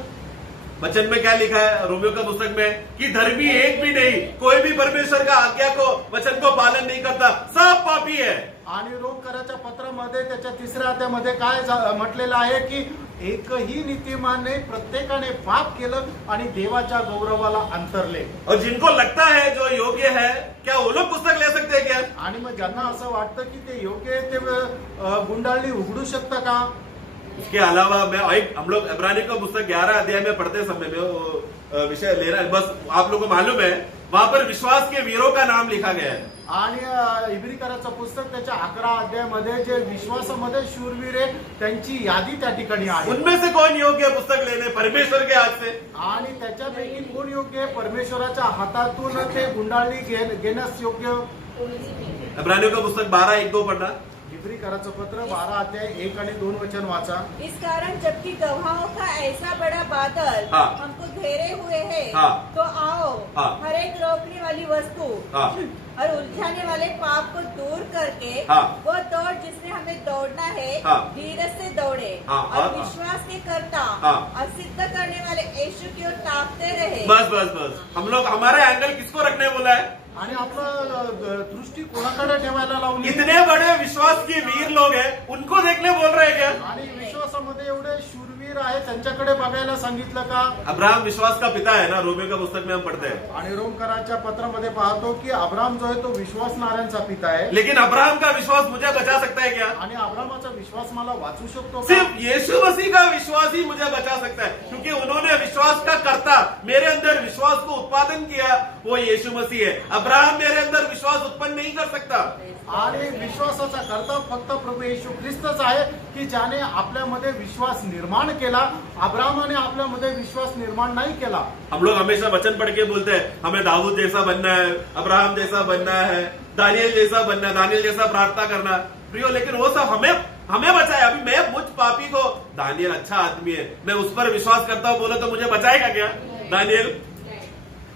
वचन में क्या लिखा है रोमियो का पुस्तक में कि धर्मी एक भी नहीं, कोई भी परमेश्वर का आज्ञा को वचन को पालन नहीं करता, सब पापी है। आणि रोमकराच्या पत्रामध्ये त्याच्या 3ऱ्या अध्यायामध्ये काय म्हटलेलं आहे की एकही नीतिमान नाही, प्रत्येकाने पाप केलं आणि देवाच्या गौरवाला अंतरले. और जिनको लगता है जो योग्य है, क्या वो लोग पुस्तक ले सकते हैं क्या? आणि मग ज्यांना असं वाटतं की ते योग्य आहे ते गुंडाळणी उघडू शकतं का? इसके अलावा हम लोग इब्रानी का पुस्तक 11 अध्याय में पढ़ते समय में वो विषय ले रहा है, बस आप लोगों को मालूम है वहां पर विश्वास के वीरों का नाम लिखा गया है। आणि इब्रिकराचं पुस्तक त्याच्या 11 अध्यायामध्ये जे विश्वासामध्ये शूरवीर आहे त्यांची यादी त्या ठिकाणी आहे. उनमें से कौन योग्य है पुस्तक लेने परमेश्वर के हाथ से? आणि त्याच्यापैकी कोण योग्य आहे परमेश्वराच्या हातातून ते गुंडाळणी घेण्यास योग्य? इब्रानियों का पुस्तक 12:1-2 पढ़ना। इब्रिकराचं पत्र 12 अध्याय 1 आणि 2 वचन वाचा. इस कारण जबकि गवाहों का ऐसा बड़ा बादल हाँ। हमको घेरे हुए है, हाँ। तो आओ हाँ। हर एक रोकने वाली वस्तु हाँ। और उलझाने वाले पाप को दूर करके हाँ। वो दौड़ जिसमें हमें दौड़ना है हाँ। धीरज से दौड़े हाँ। और हाँ। विश्वास के करता हाँ। और सिद्ध करने वाले यीशु की ओर ताकते रहे। बस बस बस, हम लोग हमारे एंगल किसको रखने बोला है? आणि आपलं दृष्टी कोणाकडे ठेवायला लावली? इतने बड़े विश्वास की वीर लोग हैं, उनको देखने बोल रहे हैं क्या? आणि विश्वासामध्ये एवढे शूरवीर आहे त्यांच्याकडे बघायला सांगितलं का? अब्राहम विश्वास का पिता है ना, रोमियो का पुस्तक में हम पढ़ते हैं। आणि रोमकराच्या पत्रामध्ये पाहतो की अब्राम जो आहे तो विश्वासणाऱ्यांचा पिता आहे. लेकिन अब्राहम का विश्वास मुझे बचा सकता है क्या? आणि अब्रामाचा विश्वास मला वाचू शकतो का? सिर्फ यीशु मसीह का विश्वास ही मुझे बचा सकता है, क्योंकि उन्होंने विश्वास का कर्ता मेरे अंदर विश्वास को उत्पादन किया, वो यीशु मसीह है। अब्राहम मेरे अंदर विश्वास उत्पन्न नहीं कर सकता। आणि विश्वासाचा कर्ता फक्त प्रभू येशू ख्रिस्तच आहे की ज्याने आपल्यामध्ये विश्वास निर्माण केला. अब्रामाने आपल्यामध्ये विश्वास निर्माण नाही केला. हम लोग हमेशा वचन पढ़ के बोलते हैं हमें दाऊद जैसा बनना है, अब्राहम जैसा बनना है, दानियल जैसा बनना है, दानियल जैसा प्रार्थना करना। प्रियो, लेकिन वो सब हमें बचाए। अभी मैं मुझ पापी को, दानियल अच्छा आदमी है, मैं उस पर विश्वास करता हूँ बोले तो मुझे बचाएगा क्या दानियल?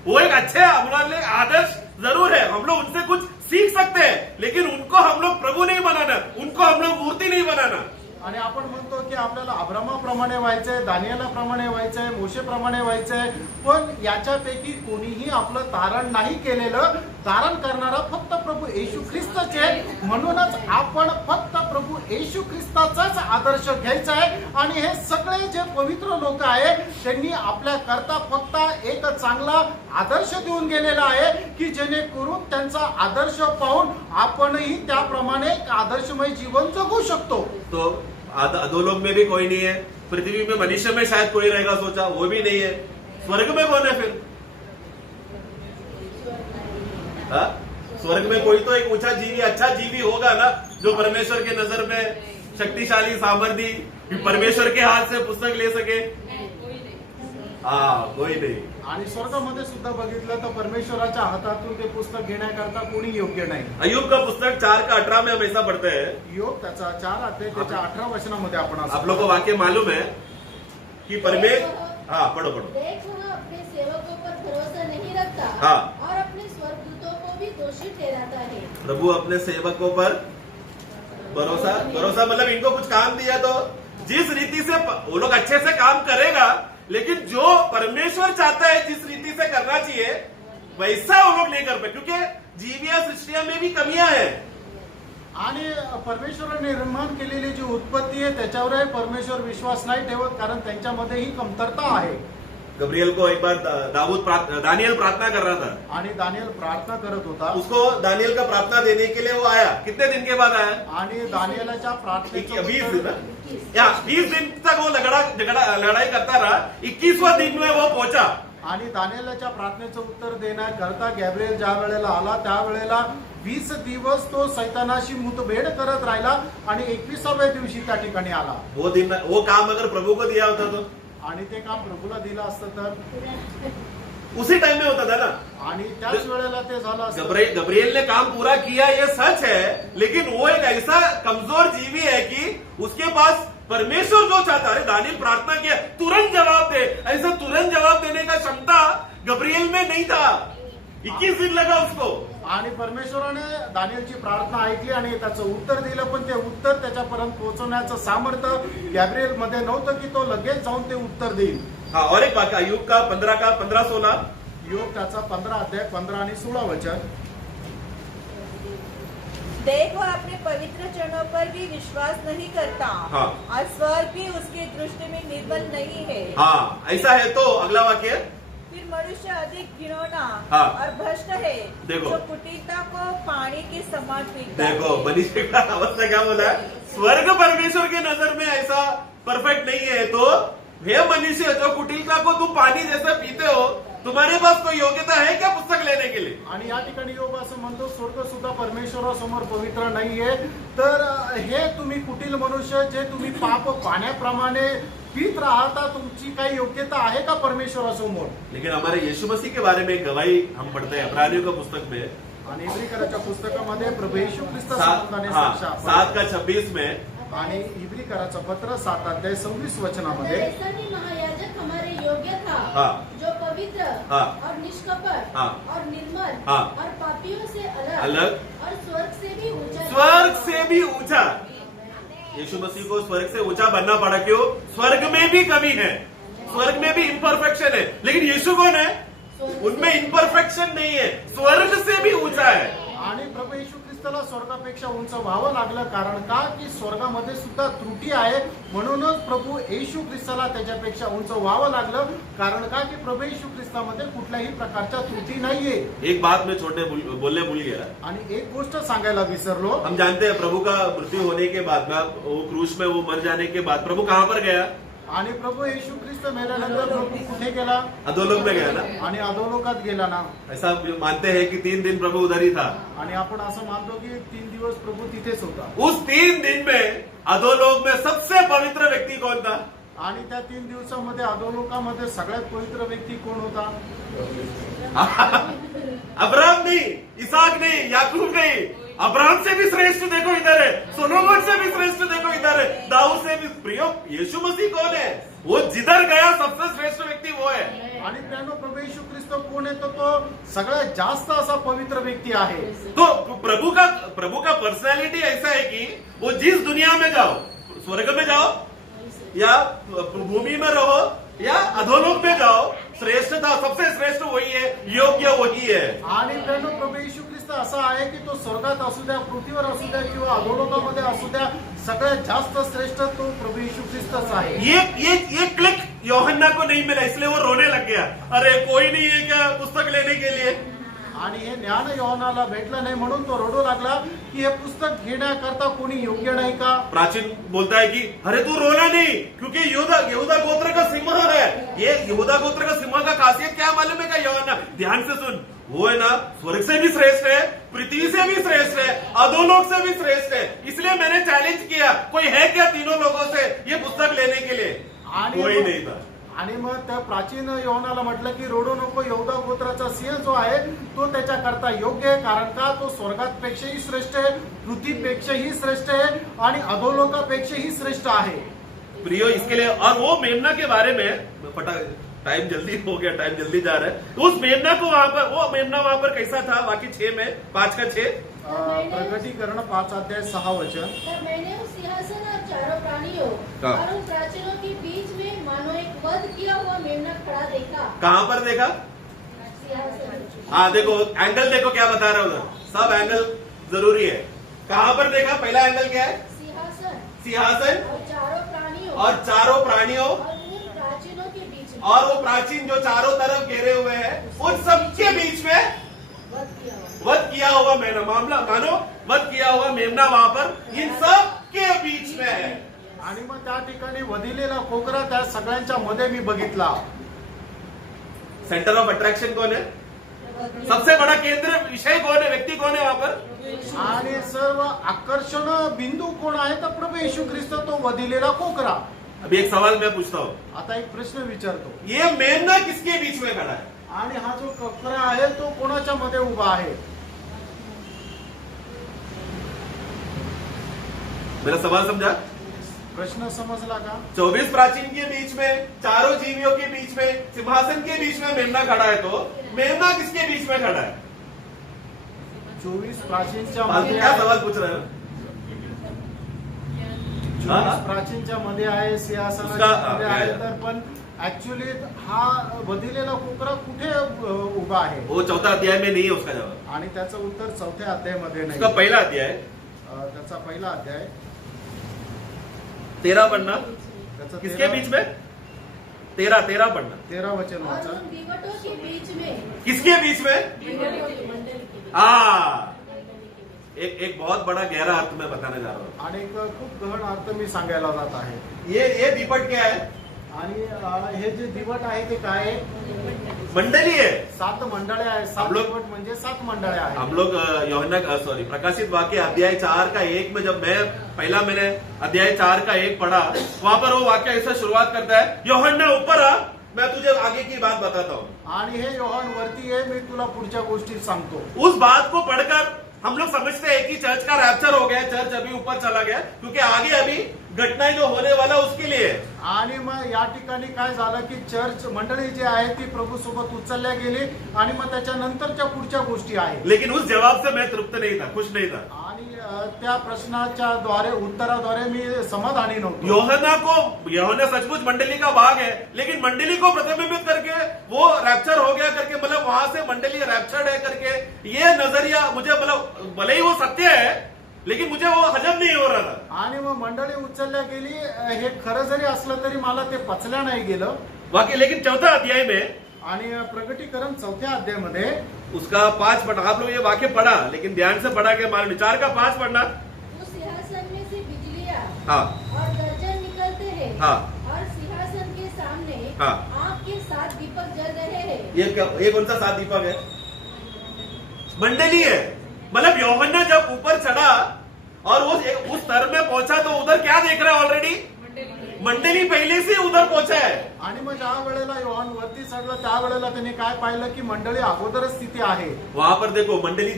वो एक अच्छे हमारे आदर्श जरूर है, हम लोग उनसे कुछ सीख सकते हैं, लेकिन उनको हम लोग प्रभु नहीं बनाना, उनको हम लोग मूर्ति नहीं बनाना। आणि आपण म्हणतो की आपल्याला अब्रामाप्रमाणे व्हायचंय, दानियालाप्रमाणे व्हायचंय, मोशेप्रमाणे व्हायचंय, पण याच्यापैकी कोणीही आपलं तारण नाही केलेलं. तारण करणारा फक्त प्रभू येशू ख्रिस्तच आहे. म्हणूनच आपण फक्त प्रभू येशू ख्रिस्ताचाच आदर्श घ्यायचा आहे. आणि हे सगळे जे पवित्र लोक आहेत त्यांनी आपल्या करता फक्त एक चांगला आदर्श देऊन गेलेला आहे की जेणेकरून त्यांचा आदर्श पाहून आपणही त्याप्रमाणे एक आदर्शमय जीवन जगू शकतो. तो अधोलोक में भी कोई नहीं है, पृथ्वी में मनुष्य में शायद कोई रहेगा सोचा, वो भी नहीं है। स्वर्ग में कौन है फिर? हाँ? स्वर्ग में कोई तो एक ऊंचा जीवी, अच्छा जीवी होगा ना, जो परमेश्वर के नजर में शक्तिशाली, सामर्थी, परमेश्वर के हाथ से पुस्तक ले सके। हाँ, कोई नहीं। आणि स्वर्गामध्ये सुद्धा बघितलं तर परमेश्वराच्या हातातून ते पुस्तक घेण्याकरता कोणी योग्य नाही. अय्यूब का पुस्तक 4:18 में हम ऐसा पढ़ते हैं। योग त्याचा 4 अध्याय त्याच्या 18 वचनामध्ये आपण असं आप लोग को वाक्य मालूम है कि हाँ पढ़ो। देख वह अपने सेवकों पर भरोसा नहीं रखता हाँ। और अपने स्वर्गदूतों को भी दोषी ठहराता है। प्रभु अपने सेवकों पर भरोसा मतलब इनको कुछ काम दिया तो जिस रीति से वो लोग अच्छे से काम करेगा, लेकिन जो परमेश्वर चाहता है जिस रीति से करना चाहिए वैसा वो लोग नहीं कर पाए, क्योंकि जीवीय सृष्टिया में भी कमियां हैं। आणि परमेश्वराने निर्माण केलेली जी उत्पत्ती आहे त्याच्यावरही परमेश्वर विश्वास नाही ठेवत, कारण त्यांच्यामध्येही कमतरता आहे. गब्रियल को एक बार दानियल प्रार्थना कर रहा था, आणि दानियल प्रार्थना करत होता, उसको दानियल का प्रार्थना देने के लिए वो आया. कितने दिन के बाद आया? आणि दानियलाच्या 20 दिन प्रार्थनेचं या 20 दिन तक वो लड़ाई करता रहा. 21वां दिन में वो पहुंचा. आणि दानियलाच्या प्रार्थनेचं उत्तर देण्याकरता गॅब्रिएल ज्या वेळेला आला त्यावेळेला 20 दिवस तो सैतानाशी मुठभेड करत राहिला आणि 21व्या दिवशी त्या ठिकाणी आला. वो काम अगर प्रभु को दिया होता तो आणि ते काम प्रभूला दिलं असतं तर उसी टाइम में होता था ना. आणि त्याच वेळेला ते झालं असतं. गब्रिएल ने काम पूरा किया, ये सच है, लेकिन वो एक ऐसा कमजोर जीवी है कि उसके पास परमेश्वर जो चाहता है, दानियल प्रार्थना किया तुरंत जवाब दे, ऐसा तुरंत जवाब देने का क्षमता गब्रिएल में नहीं था. 21 दिन लगा उसको. आणि परमेश्वराने दानियलची प्रार्थना ऐकली आणि त्याचं उत्तर दिलं, पण ते उत्तर त्याच्यापर्यंत पोहोचवण्याचं सामर्थ्य गॅब्रिएल मध्ये नव्हतं की तो लगेच जाऊन ते उत्तर देईल. हाँ, और एक वाक्य अय्यूब का 15:16. योग त्याचा 15 अध्याय 15 आणि 16 वचन. देखो अपने पवित्र चरणों पर भी विश्वास नहीं करता, हाँ। और स्वर्ग भी उसकी दृष्टि में निर्बल नहीं है. हाँ, ऐसा है तो अगला वाक्य फिर मनुष्य अधिक घिनौना हाँ। और भ्रष्ट है, देखो। जो कुटिलता को पानी के समान पीता है. देखो मनुष्य का अवस्था क्या बोला है. स्वर्ग परमेश्वर की नजर में ऐसा परफेक्ट नहीं है, तो हे मनुष्य जो कुटिलता को तुम पानी जैसा पीते हो, तुम्हारे पास कोई योग्यता है क्या पुस्तक लेने के लिए. आणि या ठिकाणी योग असं म्हणतो, स्वर्ग सुद्धा परमेश्वरासमोर पवित्र नाहीये, तर हे तुम्ही कुटील मनुष्य जे तुम्ही पाप पाण्याप्रमाणे पीत राहता, तुमची काही योग्यता आहे का परमेश्वरासमोर. लेकिन हमारे यीशु मसीह के बारे में एक गवाही हम पढ़ते हैं अब्रानियों का पुस्तक में आणि इब्रिकराच्या पुस्तकामध्ये प्रभू येशू ख्रिस्त संबंधाने साक्ष आपण- 7:26 में. आणि इब्रिकराचं पत्र 7 अध्याय 26 वचनामध्ये, ऐसा ही महायाजक हमारे योग्य था, हाँ। जो पवित्र हाँ। और निष्कपट हाँ। और निर्मल हाँ। और पापियों से अलग अलग और स्वर्ग से भी ऊंचा. स्वर्ग से भी ऊंचा. यीशु मसीह को स्वर्ग से ऊंचा बनना पड़ा. क्यों? स्वर्ग में भी कमी है, स्वर्ग में भी इम्परफेक्शन है, लेकिन यीशु कौन है? उनमें इम्परफेक्शन नहीं है, स्वर्ग से भी ऊंचा है. आणि प्रभू येशू ख्रिस्ताला स्वर्गापेक्षा उंच व्हावं लागलं, कारण का की स्वर्गामध्ये सुद्धा त्रुटी आहे, म्हणूनच प्रभू येशू ख्रिस्ताला त्याच्यापेक्षा उंच व्हावं लागलं, कारण का की प्रभू येशू ख्रिस्तामध्ये कुठल्याही प्रकारच्या त्रुटी नाहीये. एक बात मैं बोलने भूल गया. आणि एक गोष्ट सांगायला विसरलो. हम जानते हैं प्रभु का मृत्यू होने के बाद में, वो क्रूस में वो मर जाने के बाद प्रभु कहाँ पर गया? आणि प्रभू येशू ख्रिस्त मेल्यानंतर प्रभू कुठे गेला? अधोलोक में गया ना. आणि अधोलोकात गेला ना. ऐसा मानते हैं कि 3 दिन प्रभु उधर ही था. आणि आपण असं मानतो की 3 दिवस प्रभू तिथेच होता. उस 3 दिन में अधोलोक में सबसे पवित्र व्यक्ति कौन था? आणि त्या 3 दिवसामध्ये अधोलोकामध्ये सगळ्यात पवित्र व्यक्ती कोण होता? अब्राहम नहीं, इसाक नहीं, याकूब नहीं. अब्राहम से भी श्रेष्ठ देखो इधर है, सोलोमन से भी श्रेष्ठ देखो इधर है, दाऊद से भी. प्रियो, यीशु मसीह कौन है? वो जिधर गया सबसे श्रेष्ठ व्यक्ति वो है. आणि त्यानं प्रभू येशू ख्रिस्त कोण आहे, तो सगळ्यात जास्त असा पवित्र व्यक्ती आहे. तो प्रभु का पर्सनैलिटी ऐसा है कि वो जिस दुनिया में जाओ, स्वर्ग में जाओ या भूमि में रहो या अधोलोक में जाओ, श्रेष्ठता सबसे श्रेष्ठ वही है, योग्य वही है. आणि त्यानं प्रभू येशू ख्रिस्त असा आहे की तो स्वर्गात असू द्या, पृथ्वीवर असू द्या किंवा अधोलोकामध्ये असू द्या, सगळ्यात जास्त श्रेष्ठ तो प्रभू येशू ख्रिस्तच आहे. ये क्लिक योहन्ना को नहीं मिला, इसलिए वो रोने लग गया. अरे कोई नहीं है क्या पुस्तक लेने के लिए. आणि हे ज्ञान योहानाला भेटलं नाही म्हणून तो रडू लागला की हे पुस्तक घेण्याकरता कोणी योग्य नाही का. प्राचीन बोलता है कि अरे तू रोना नहीं, क्योंकि यहूदा गोत्र का सिंह है. ये यहूदा गोत्र का सिंह का खासियत क्या मालूम है क्या योहन्ना? ध्यान से सुन. वो है ना, स्वर्ग से भी श्रेष्ठ है, पृथ्वी से भी श्रेष्ठ है, अधोलोक से भी श्रेष्ठ है. इसलिए मैंने चैलेंज किया, कोई है क्या तीनों लोगों से ये पुस्तक लेने के लिए? कोई नहीं था. आणि मग त्या प्राचीन योहानाला म्हटलं की रडू नको, यहूदा गोत्राचा सिंह जो आहे तो त्याच्याकरता योग्य आहे, कारण का तो स्वर्गात पेक्षाही श्रेष्ठ आहे, पृथ्वीपेक्षाही श्रेष्ठ आहे आणि अधोलोकापेक्षाही श्रेष्ठ आहे. प्रियो, इसके लिए और वो मेमना के बारे में टाइम जल्दी हो गया, टाइम जल्दी जा रहा है. उस मेमना को वो मेमना वहां पर कैसा था? वाक्य 6 में 5:6 प्रकटीकरण 5 अध्याय 6 वचन. तब मैंने उस सिंहासन और चारों प्राणियों हाँ। और उन प्राचीनों के बीच में मानो एक वध किया हुआ मेमना खड़ा देखा. कहां पर देखा? सिंहासन हाँ देखो, एंगल देखो क्या बता रहा है उधर, सब एंगल जरूरी है। कहां पर देखा? पहला एंगल क्या है? सिंहासन सिंहासन और चारों प्राणियों और चारों प्राणियों और उन प्राचीनों के बीच में और वो प्राचीन जो चारों तरफ घेरे हुए हैं, उन सबके बीच में वध किया हुआ। वध किया हुआ मेमना, मामला मानो वध किया हुआ मेमना वहां पर इन सब के बीच में है। आणि मग त्या ठिकाणी वधिलेला कोकरा त्या सगळ्यांच्या मध्ये मी बघितला। सेंटर ऑफ अट्रैक्शन कौन है? सबसे बड़ा केंद्र विषय कौन है? व्यक्ति कौन है वहां पर? आणि सर्व आकर्षण बिंदू कोण आहे? तर प्रभू येशू ख्रिस्त, तो वधिलेला कोकरा। अभी एक सवाल मैं पूछता हूँ, आता एक प्रश्न विचारतो, ये मेमना किसके बीच में खड़ा है? आणि हा जो कोकरा आहे तो कोणाच्या मध्ये उभा आहे? मेरा सवाल समझा? प्रश्न समजला का? 24 प्राचीन के बीच में, चारों जीवियों के बीच में, सिंहासन के बीच में मेमना खड़ा है, तो मेमना किसके बीच में खड़ा है? 24 प्राचीनच्या फालतू मध्ये क्या आहे, सवाल पूछ रहे हो? 24 प्राचीनच्या मध्ये आहे, सिंहासनाच्या उसका- मध्ये हा, आहे, या. तर पण ऍक्च्युली हा वधिलेला कोकरा कुठे उभा आहे? वो चौथा अध्याय में नहीं है उसका जवाब। आणि त्याचं उत्तर चौथ्या अध्यायामध्ये नाही। उसका पहला अध्याय त्याचा पहिला अध्याय 13 पढ़ना, त्याचं किसके बीच में? 13 पढ़ना, 13 वचन और वाचा। उन दीवटों के बीच में किसके बीच में? दीवटों के मंडल के बीच हाँ, मंडल के बीच। एक बहुत बड़ा गहरा अर्थ मैं बताने जा रहा हूँ। आणि एक खूप गहन अर्थ मी सांगायला जात आहे। ये दीपट क्या है? आणि हे जे दिवट आहे ते काय आहे? मंडली है। 7 मंडळे आहेत। 7 हम लोग- दिवट म्हणजे 7 मंडळे आहेत। हम लोग प्रकाशित वाक्य अध्याय 4 का 1 में जब मैंने अध्याय 4 का 1 पढ़ा, वहां पर वो वाक्य ऐसा शुरुआत करता है, यूहन्ना ऊपर आ, मैं तुझे आगे की बात बताता हूँ। आणि हे योहान वरती आहे, मी तुला पुढच्या गोष्टी सांगतो। उस बात को पढ़कर हम लोग समझते हैं कि चर्च का रैप्चर हो गया, चर्च अभी ऊपर चला गया, क्योंकि आगे अभी घटनाएं जो होने वाला उसके लिए है। आणि मग या ठिकाणी काय झालं की चर्च मंडळी जी आहे ती प्रभू सोबत उचलल्या गेली आणि मग त्याच्यानंतरच्या पुढच्या गोष्टी आहेत। लेकिन उस जवाब से मैं तृप्त नहीं था, खुश नहीं था। आणि त्या प्रश्नाच्या द्वारे उत्तराद्वारे मी समाधानी नव्हतो। यूहन्ना सचमुच मंडली का भाग है, लेकिन मंडली को प्रतिबिंबित करके वो रैप्चर हो गया करके, मतलब वहां से मंडली रैप्चर्ड है करके, ये नजरिया मुझे, मतलब भले ही वो सत्य है लेकिन मुझे वो हजम नहीं हो रहा था। आणि मग मंडळी उचलल्या गेली, हे खरं जरी असलं तरी मला ते पचल्या नाही गेलं। वाकई, लेकिन चौथा अध्याय में आणि प्रगटीकरण 4थ्या अध्यायामध्ये उसका 5 पढ़ा। आप लोग ये वाक्य पढ़ा, लेकिन ध्यान से पढ़ा के मालूम 4 का 5 पढ़ना। उस सिंहासन में से बिजलियां हाँ और गर्जन निकलते हैं हाँ और सिंहासन के सामने हाँ। आग के 7 दीपक जल रहे हैं। ये कौन सा 7 दीपक है? मंडली है। मतलब यूहन्ना जब ऊपर चढ़ा और वो उस स्तर में पहुंचा, तो उधर क्या देख रहा है? ऑलरेडी मंडली पहले से उधर पहुंचा है। आणि मग ज्या वेळेला योहान वरती चढला त्यावेळेला त्याने काय पाहिलं की मंडळी अगोदरच तिथे आहे। वहां पर देखो, मंडली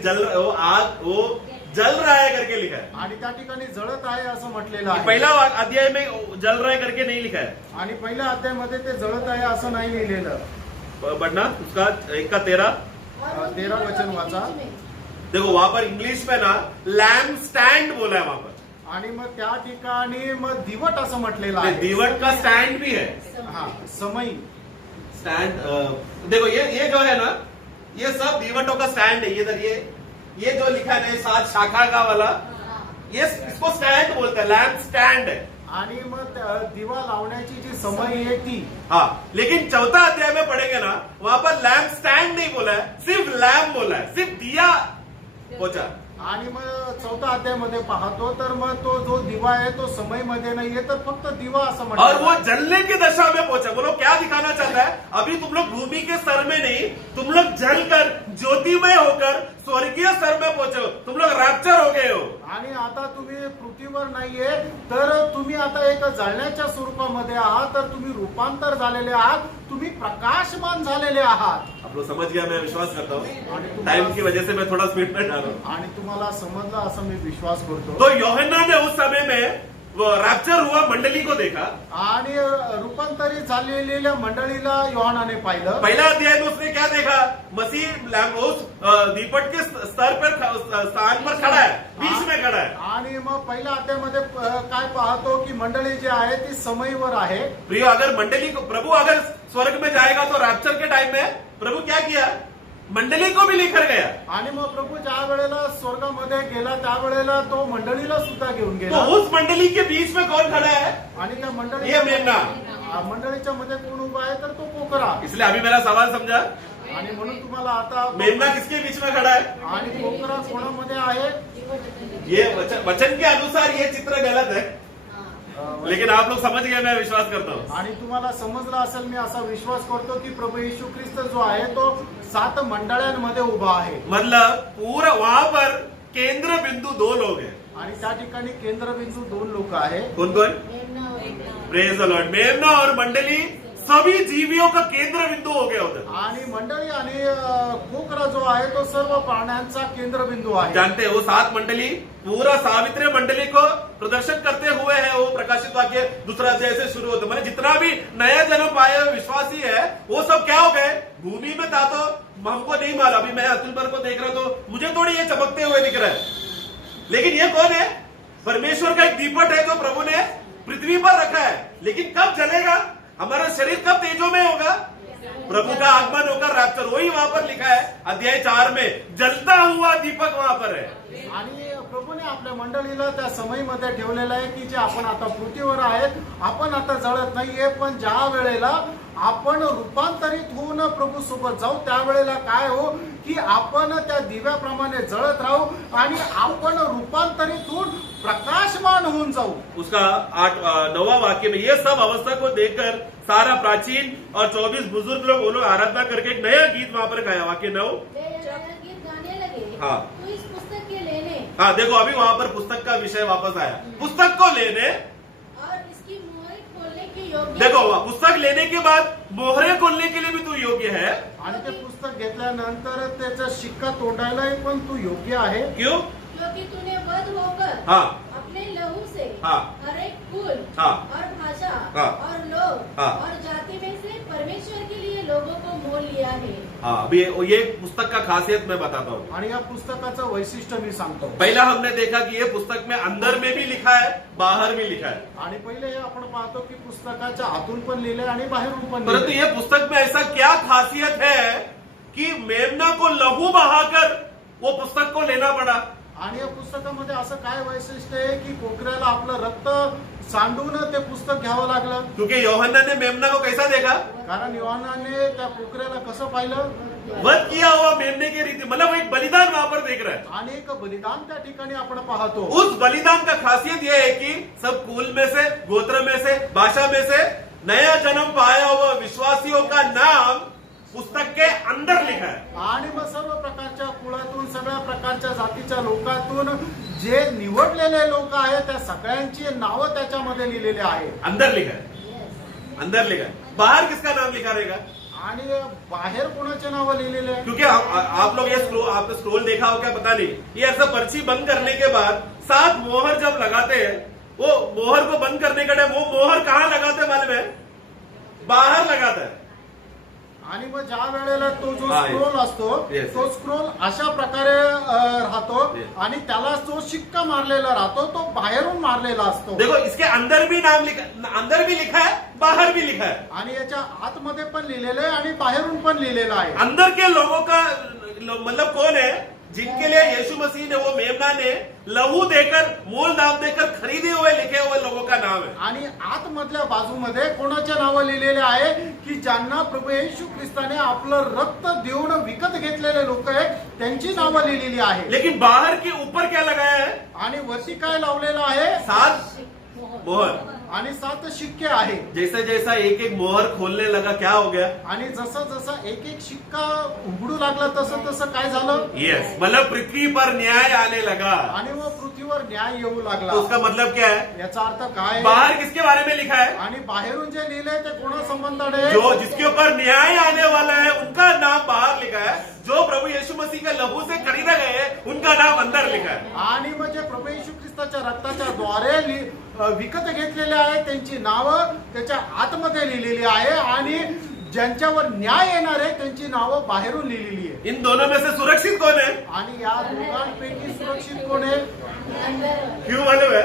वो जल रहा है करके लिखा है। आणि त्या ठिकाणी जळत आहे असं म्हटलेलं आहे। पहला अध्याय में जल रहा है करके नहीं लिखा है। आणि पहिल्या अध्यायामध्ये ते जळत आहे असं नाही लिहिलेलं। बढ़ना उसका 1 का 13। और उन 13 दीवटों वचन के वाचा। बीच में देखो वहां पर इंग्लिश में ना लैम्प स्टैंड बोला है वहां पर। आणि मग त्या ठिकाणी मग दिवट असं म्हटलेलं आहे। दीवट का स्टैंड भी है। हा, समय। स्टैंड देखो, ये जो है ना, ये सब दीवटों का स्टैंड है। इधर ये जो लिखा है ना, 7 शाखा का वाला, ये इसको स्टैंड बोलते हैं, लैम्प स्टैंड है। आणि मग दिवा लावण्याची जी समय आहे ती। हाँ, लेकिन चौथा अध्याय में पढ़ेंगे ना, वहां पर लैम्प स्टैंड नहीं बोला है, सिर्फ लैम्प बोला है, सिर्फ दिया पोचा। आणि मग 4थ्या अध्यायामध्ये पाहतो तर मग तो जो दिवा आहे तो समय मध्ये नाहीये, तर फक्त दिवा असं और म्हटलं वो जलने की दशा में पहुंचा। बोलो क्या दिखाना चाहता है? अभी तुम लोग भूमि के स्तर में नहीं, तुम लोग जलकर ज्योतिमय होकर स्वर्गीय स्तर में पहुंचे हो, तुम लोग रैप्चर हो गए हो। आणि आता तुम्ही पृथ्वीवर नाहीये, तर तुम्ही आता एक जळण्याच्या स्वरूपामध्ये आहात, तर तुम्ही रूपांतर झालेले आहात, तुम्ही प्रकाशमान झालेले आहात। आप लोग समझ गया, मैं विश्वास करता हूँ। आणि टाइम की वजह से मैं थोड़ा स्पीड में जा रहा हूँ। आणि तुम्हाला समजलं असं मी विश्वास करतो। तो यूहन्ना ने उस समय में वो रैप्चर हुआ मंडली को देखा। आणि रूपांतरित झालेल्या मंडळीला योहानाने पाहिलं। पहला अध्याय में उसने क्या देखा? मसीह उस दीपट के स्तर पर, स्थान पर खड़ा है, बीच में खड़ा है। आणि मग पहिल्या अध्यायामध्ये काय पाहतो की मंडळी जी आहे ती समयवर आहे। प्रियो, अगर मंडली को प्रभु अगर स्वर्ग में जाएगा तो रैप्चर के टाइम में प्रभु क्या किया? मंडली को भी लेकर गया। आणि मग प्रभू ज्या वेळेला स्वर्गामध्ये गेला त्यावेळेला तो मंडळीला सुद्धा घेऊन तो गेला उस मंडली के बीच में कौन खड़ा है? आणि त्या ये मेमना। मंडळीच्या मध्ये कोण उभा आहे तर तो पोकरा. इसलिए अभी मेरा सवाल समझा? आणि म्हणून तुम्हाला आता मेमना किसके बीच में खड़ा है? आणि पोकरा कोणामध्ये आहे? ये वचन के अनुसार ये चित्र गलत है, लेकिन आप लोग समझ गए, मैं विश्वास करता हूँ। आणि तुम्हाला समजलं असेल, मी असा विश्वास करतो की प्रभू येशू ख्रिस्त जो आहे तो 7 मंडळांमध्ये उभा आहे. मतलब पूरा वहां पर केंद्र बिंदु 2 लोग हैं। आणि त्या ठिकाणी केंद्रबिंदू 2 लोक आहेत. कौन कौन? Praise the Lord. मेमना और मंडली सभी जीवियों का केंद्र बिंदु हो गया उधर। आणि मंडळी आणि पोकरा जो आहे तो सर्व प्राण्यांचा केंद्रबिंदू आहे. जानते हैं वो 7 मंडली पूरा सावित्री मंडली को प्रदर्शित करते हुए है। वो प्रकाशित वाक्य 2 अध्याय से शुरू होता है। मतलब जितना भी नया जन्म पाए हुए विश्वासी है वो सब क्या हो गए? भूमि में था तो हमको नहीं मालूम। अभी मैं अतुल पर को देख रहा तो मुझे थोड़ी ये चमकते हुए दिख रहा है, लेकिन ये कौन है? परमेश्वर का एक दीपक है जो प्रभु ने पृथ्वी पर रखा है। लेकिन कब जलेगा? हमारा शरीर कब तेजो में होगा? प्रभु का आगमन होकर रैप्चर। वही वहां पर लिखा है अध्याय 4 में, जलता हुआ दीपक वहां पर है। आणि प्रभूने आपल्या मंडळीला त्या समयीमध्ये ठेवलेलं आहे की जे आपण आता पृथ्वीवर आहेत, आपण आता जळत नाहीये, पण ज्या वेळेला आपण रूपांतरित होऊन प्रभू सोबत जाऊ त्यावेळेला काय हो की आपण त्या दिव्याप्रमाणे जळत राहू आणि आपण रूपांतरित होऊन प्रकाशमान होऊन जाऊ. उसका 9वां वाक्य में ये सब अवस्था को देखकर सारा प्राचीन और 24 बुजुर्ग लोग वो लोग आराधना करके एक नया गीत वहां पर गाया। वाक्य 9। वे यह गीत गाने लगे, हाँ। तो इस पुस्तक के लेने हाँ देखो, अभी वहां पर पुस्तक का विषय वापस आया। पुस्तक को लेने और इसकी मोहर खोलने की योग्य। देखो, पुस्तक लेने के बाद मोहरे खोलने के लिए भी तू योग्य है। आणि ते पुस्तक घेतल्यानंतर त्याचा शिक्का तोडायलाही पण तू योग्य आहे. क्यों? क्योंकि तूने वध होकर हाँ अपने लहू से हाँ हर एक कुल हाँ और भाषा हाँ और लोग हाँ और जाति में से परमेश्वर के लिए लोगों को मोल लिया है. हाँ। अभी ये पुस्तक का खासियत मैं बताता हूँ। आणि या पुस्तकाचं वैशिष्ट्य मी सांगतो. पहला हमने देखा कि ये पुस्तक में अंदर में भी लिखा है, बाहर भी लिखा है। आणि पहिले हे आपण पाहतो की पुस्तकाच्या आतून पण लिहिलंय आणि बाहेरून पण परंतु लिहिलंय. ये पुस्तक में ऐसा क्या खासियत है कि मेमना को लहू बहाकर वो पुस्तक को लेना पड़ा? आणि या पुस्तकामध्ये असं काय वैशिष्ट्य आहे की कोकऱ्याला आपलं रक्त सांडून ते पुस्तक घ्यावं लागलं. क्योंकि योहन्ना ने मेमना को कैसा देखा? कारण योहानाने त्या कोकऱ्याला कसं पाहिलं? वध किया हुआ मेमने की रीति, मतलब एक बलिदान वहां पर देख रहा है। आणि एक बलिदान त्या ठिकाणी आपण पाहतो. उस बलिदान का खासियत यह है कि सब कुल में से, गोत्र में से, भाषा में से नया जन्म पाया हुआ विश्वासियों का नाम पुस्तक के अंदर लिखा है। आणि मग सर्व प्रकारच्या कुळातून, सगळ्या प्रकारच्या जातीच्या लोकांतून जे निवडलेले लोक आहेत त्या सगळ्यांची नावं त्याच्यामध्ये लिहिलेली आहे. अंदर लिखा है, अंदर लिखा है। बाहर किसका नाम लिखा रहेगा? आणि बाहेर कोणाचे नावं लिहिलेले आहे? क्योंकि आप लोग ये आपने स्क्रोल देखा हो क्या पता नहीं, ये ऐसा पर्ची बंद करने के बाद 7 मोहर जब लगाते हैं, वो मोहर को बंद करने का टाइम वो मोहर कहाँ लगाते हैं मालूम है? बाहर लगाता है। आणि मग ज्या वेळेला तो जो हा, स्क्रोल असतो yes. तो स्क्रोल अशा प्रकारे राहतो Yes. आणि त्याला जो शिक्का मारलेला राहतो तो बाहेरून मारलेला असतो. देखो, इसके अंदर भी नाम लिखा, अंदर भी लिखा है, बाहर भी लिखा है। आणि याच्या आतमध्ये पण लिहिलेलं आहे आणि बाहेरून पण लिहिलेलं आहे. अंदर के लोगों का मतलब कौन है? जिनके लिए यीशु मसीह ने, वो मेमना ने लहू देकर, मोल दाम देकर खरीदे हुए लिखे हुए लोगों का नाम है। आणि आतमधल्या बाजूमध्ये कोणाचे नावं लिहिलेले आहे की ज्यांना प्रभू येशू ख्रिस्ताने आपलं रक्त देऊन विकत घेतलेले लोक आहेत त्यांची नावं लिहिलेली आहे. लेकिन बाहर के ऊपर क्या लगाया है? आणि वरती काय लावलेलं आहे? 7 मोहर। आणि 7 शिक्के आहे. जैसे जैसा एक एक मोहर खोलने लगा, क्या हो गया? आणि जसं जसं एक एक शिक्का उघडू लागला तसं तसं काय झालं? यस, मतलब पृथ्वी पर न्याय आने लगा। आणि मग पृथ्वीवर न्याय येऊ लागला. तो उसका मतलब क्या है? याचा अर्थ काय? बाहर किसके बारे में लिखा है? आणि बाहेरून जे लिहिलंय ते कोणा संबंधाने? जो जिसके ऊपर न्याय आने वाला है उनका नाम बाहर लिखा है। जो प्रभु यीशु मसीह के लहू से खरीदा गए हैं उनका नाम अंदर लिखा है। आणि मग जे प्रभू येशू ख्रिस्ताच्या रक्ताच्या द्वारे विकत घेतलेले आहे त्यांची नावं त्याच्या आतमध्ये लिहिलेली आहे आणि ज्यांच्यावर न्याय येणार आहे त्यांची नावं बाहेरून लिहिलेली आहे. इन दोनों में से सुरक्षित कौन है? आणि या दोघांपैकी सुरक्षित कोण आहे? अंदर क्यों मालूम है?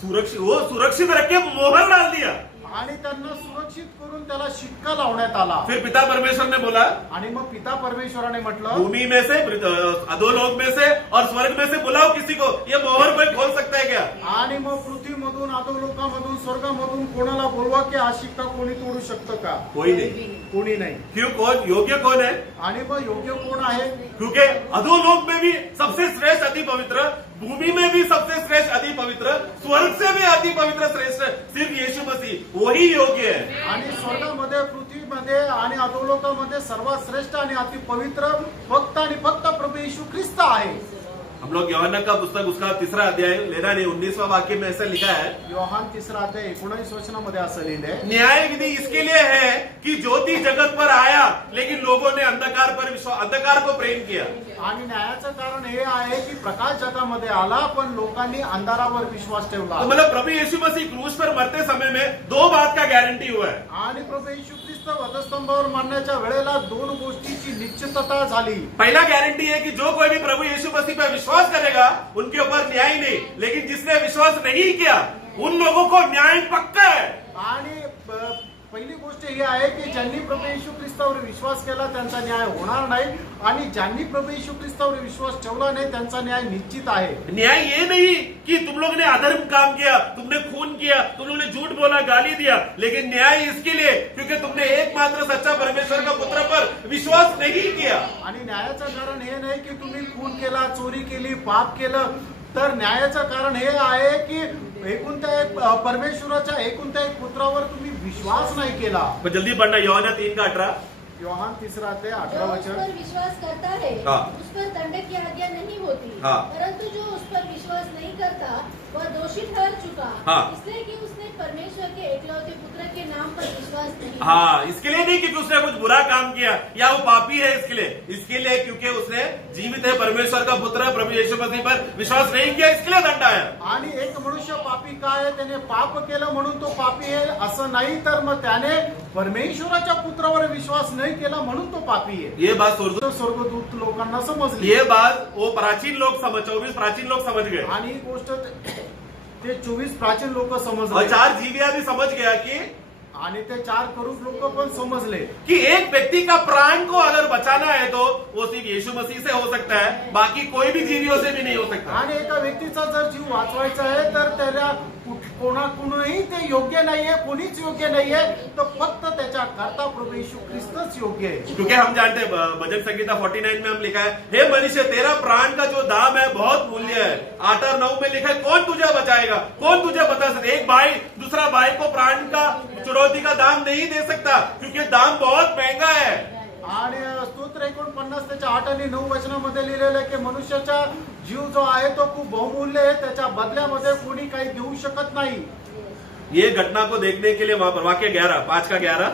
सुरक्षित, वो सुरक्षित रख के मोहर डाल दिया। आणि त्यांना सुरक्षित करून त्याला शिक्का लावण्यात आला. फिर पिता परमेश्वर ने बोला, आणि मग पिता परमेश्वराने म्हटलं, भूमि में से, अधोलोक में से और स्वर्ग में से बुलाओ किसी को, ये मोहर कोई खोल सकता है क्या? आणि मग पृथ्वीमधून अधोलोकामधून स्वर्गामधून कोणाला बोलवा की हा शिक्का कोणी तोडू शकतं का? कोई नहीं. कोणी नाही. क्यों? कौन योग्य कौन है? आणि मग योग्य कोण आहे? क्योंकि अधोलोक में भी सबसे श्रेष्ठ अति पवित्र, भूमि में भी सबसे श्रेष्ठ अति पवित्र, स्वर्ग से भी अति पवित्र श्रेष्ठ सिर्फ यीशु मसीह, वही योग्य है. आणि स्वर्गामध्ये, पृथ्वीमध्ये आणि अधोलोकामध्ये सर्वात श्रेष्ठ आणि अति पवित्र फक्त आणि फक्त प्रभू येशू ख्रिस्त आहे. हम लोग यूहन्ना का पुस्तक उसका 3रा अध्याय लेना नहीं, 19वां वाक्य में ऐसा लिखा है, योहान 3 अध्याय 19 वचनामध्ये असं लिहिलंय, न्याय विधि इसके लिए है कि ज्योति जगत पर आया लेकिन लोगों ने अंधकार को प्रेम किया. आणि न्यायाचं कारण हे आहे की प्रकाश जगामध्ये आला पण लोकांनी अंधारावर विश्वास ठेवला. तो मतलब प्रभु यीशु मसीह क्रूस पर मरते समय में 2 बात का गारंटी हुआ है. आणि प्रभू येशू ख्रिस्त वधस्तंभावर मारण्याच्या वेळेला 2 गोष्टीची निश्चितता झाली. पहला गारंटी है कि जो कोई भी प्रभु यीशु मसीह पर विश्वास करेगा उनके ऊपर न्याय नहीं, लेकिन जिसने विश्वास नहीं किया उन लोगों को न्याय पक्का है. आणि पहिली गोष्ट ही आहे की ज्यांनी प्रभू येशू ख्रिस्तावर विश्वास केला त्यांचा न्याय होणार नाही, आणि ज्यांनी प्रभू येशू ख्रिस्तावर विश्वास ठेवला नाही त्यांचा न्याय निश्चित आहे. न्याय ये नहीं कि तुम लोग ने अधर्म काम किया, तुमने खून किया, तुम लोग ने झूठ बोला, गाली दिया, लेकिन न्याय इसके लिए क्योंकि तुमने एकमात्र सच्चा परमेश्वर का पुत्र पर विश्वास नहीं किया. आणि न्यायाचं कारण हे नाही की तुम्ही खून केला, चोरी केली, पाप केलं, तर न्यायाचं कारण हे आहे की परमेश्वराच्या एकुलत्या एक पुत्रावर तुम्ही विश्वास नाही केला. तो जल्दी पढ़ना, यूहन्ना 3:18. योहान 3 अध्याय 18 जो उस वचन. पर विश्वास करता है हाँ. उस पर दंड की आज्ञा नहीं होती, हाँ. परंतु जो उस पर विश्वास नहीं करता वह दोषी ठहर चुका, हाँ. इसलिए कि उसने परमेश्वर के एकलौते पुत्र के नाम पर विश्वास नहीं किया. हाँ, इसके लिए नहीं क्योंकि उसने कुछ बुरा काम किया या वो पापी है, इसके लिए क्योंकि उसने जीवित है परमेश्वर का पुत्र प्रभु यीशु मसीह पर विश्वास नहीं किया, इसके लिए दंड आया. आणि एक मनुष्य पापी काय, त्याने पाप केलं म्हणून तो पापी आहे असं नाही, तर मग त्याने परमेश्वराच्या पुत्रावर विश्वास नाही केला म्हणून तो पापी आहे. ये बात स्वर्गदूत लोकांना समजली. ये बात वो प्राचीन लोग 24 प्राचीन लोग समझ गए, आणि ही गोष्ट ते 24 प्राचीन लोक और समजले, 4 जीविया भी समझ गया कि आणि ते 4 करूप लोक पण समजले कि एक व्यक्ति का प्राण को अगर बचाना है तो वो सिर्फ यीशु मसीह से हो सकता है, बाकी कोई भी जीवियों से भी नहीं हो सकता. आणि एका व्यक्तीचा जर जीव वाचवायचा आहे तर त्याला कोणाकुणही ते योग्य नाहीये, कोणीच योग्य नाहीये, तर फक्त त्याच्या करता प्रभू येशू ख्रिस्तच योग्य आहे. क्योंकि हम जानते हैं भजन संगीता 49 में हम लिखा है, हे मनुष्य तेरा प्राण का जो दाम है बहुत मूल्य है. 8 और 9 में लिखा है, कौन तुझे बचाएगा, कौन तुझे बता सकता. एक भाई दूसरा भाई को प्राण का चुनौती का दाम नहीं दे सकता क्योंकि दाम बहुत महंगा है. आणि स्तोत्र 49 त्याच्या 8 आणि 9 वचनामध्ये लिहिलेलं आहे की मनुष्याचा जीव जो आहे तो खूप बहुमूल्य आहे, त्याच्या बदल्यामध्ये कोणी काही देऊ शकत नाही. ये घटना को देखने के लिए वहां पर वाक्य 11 5 का 11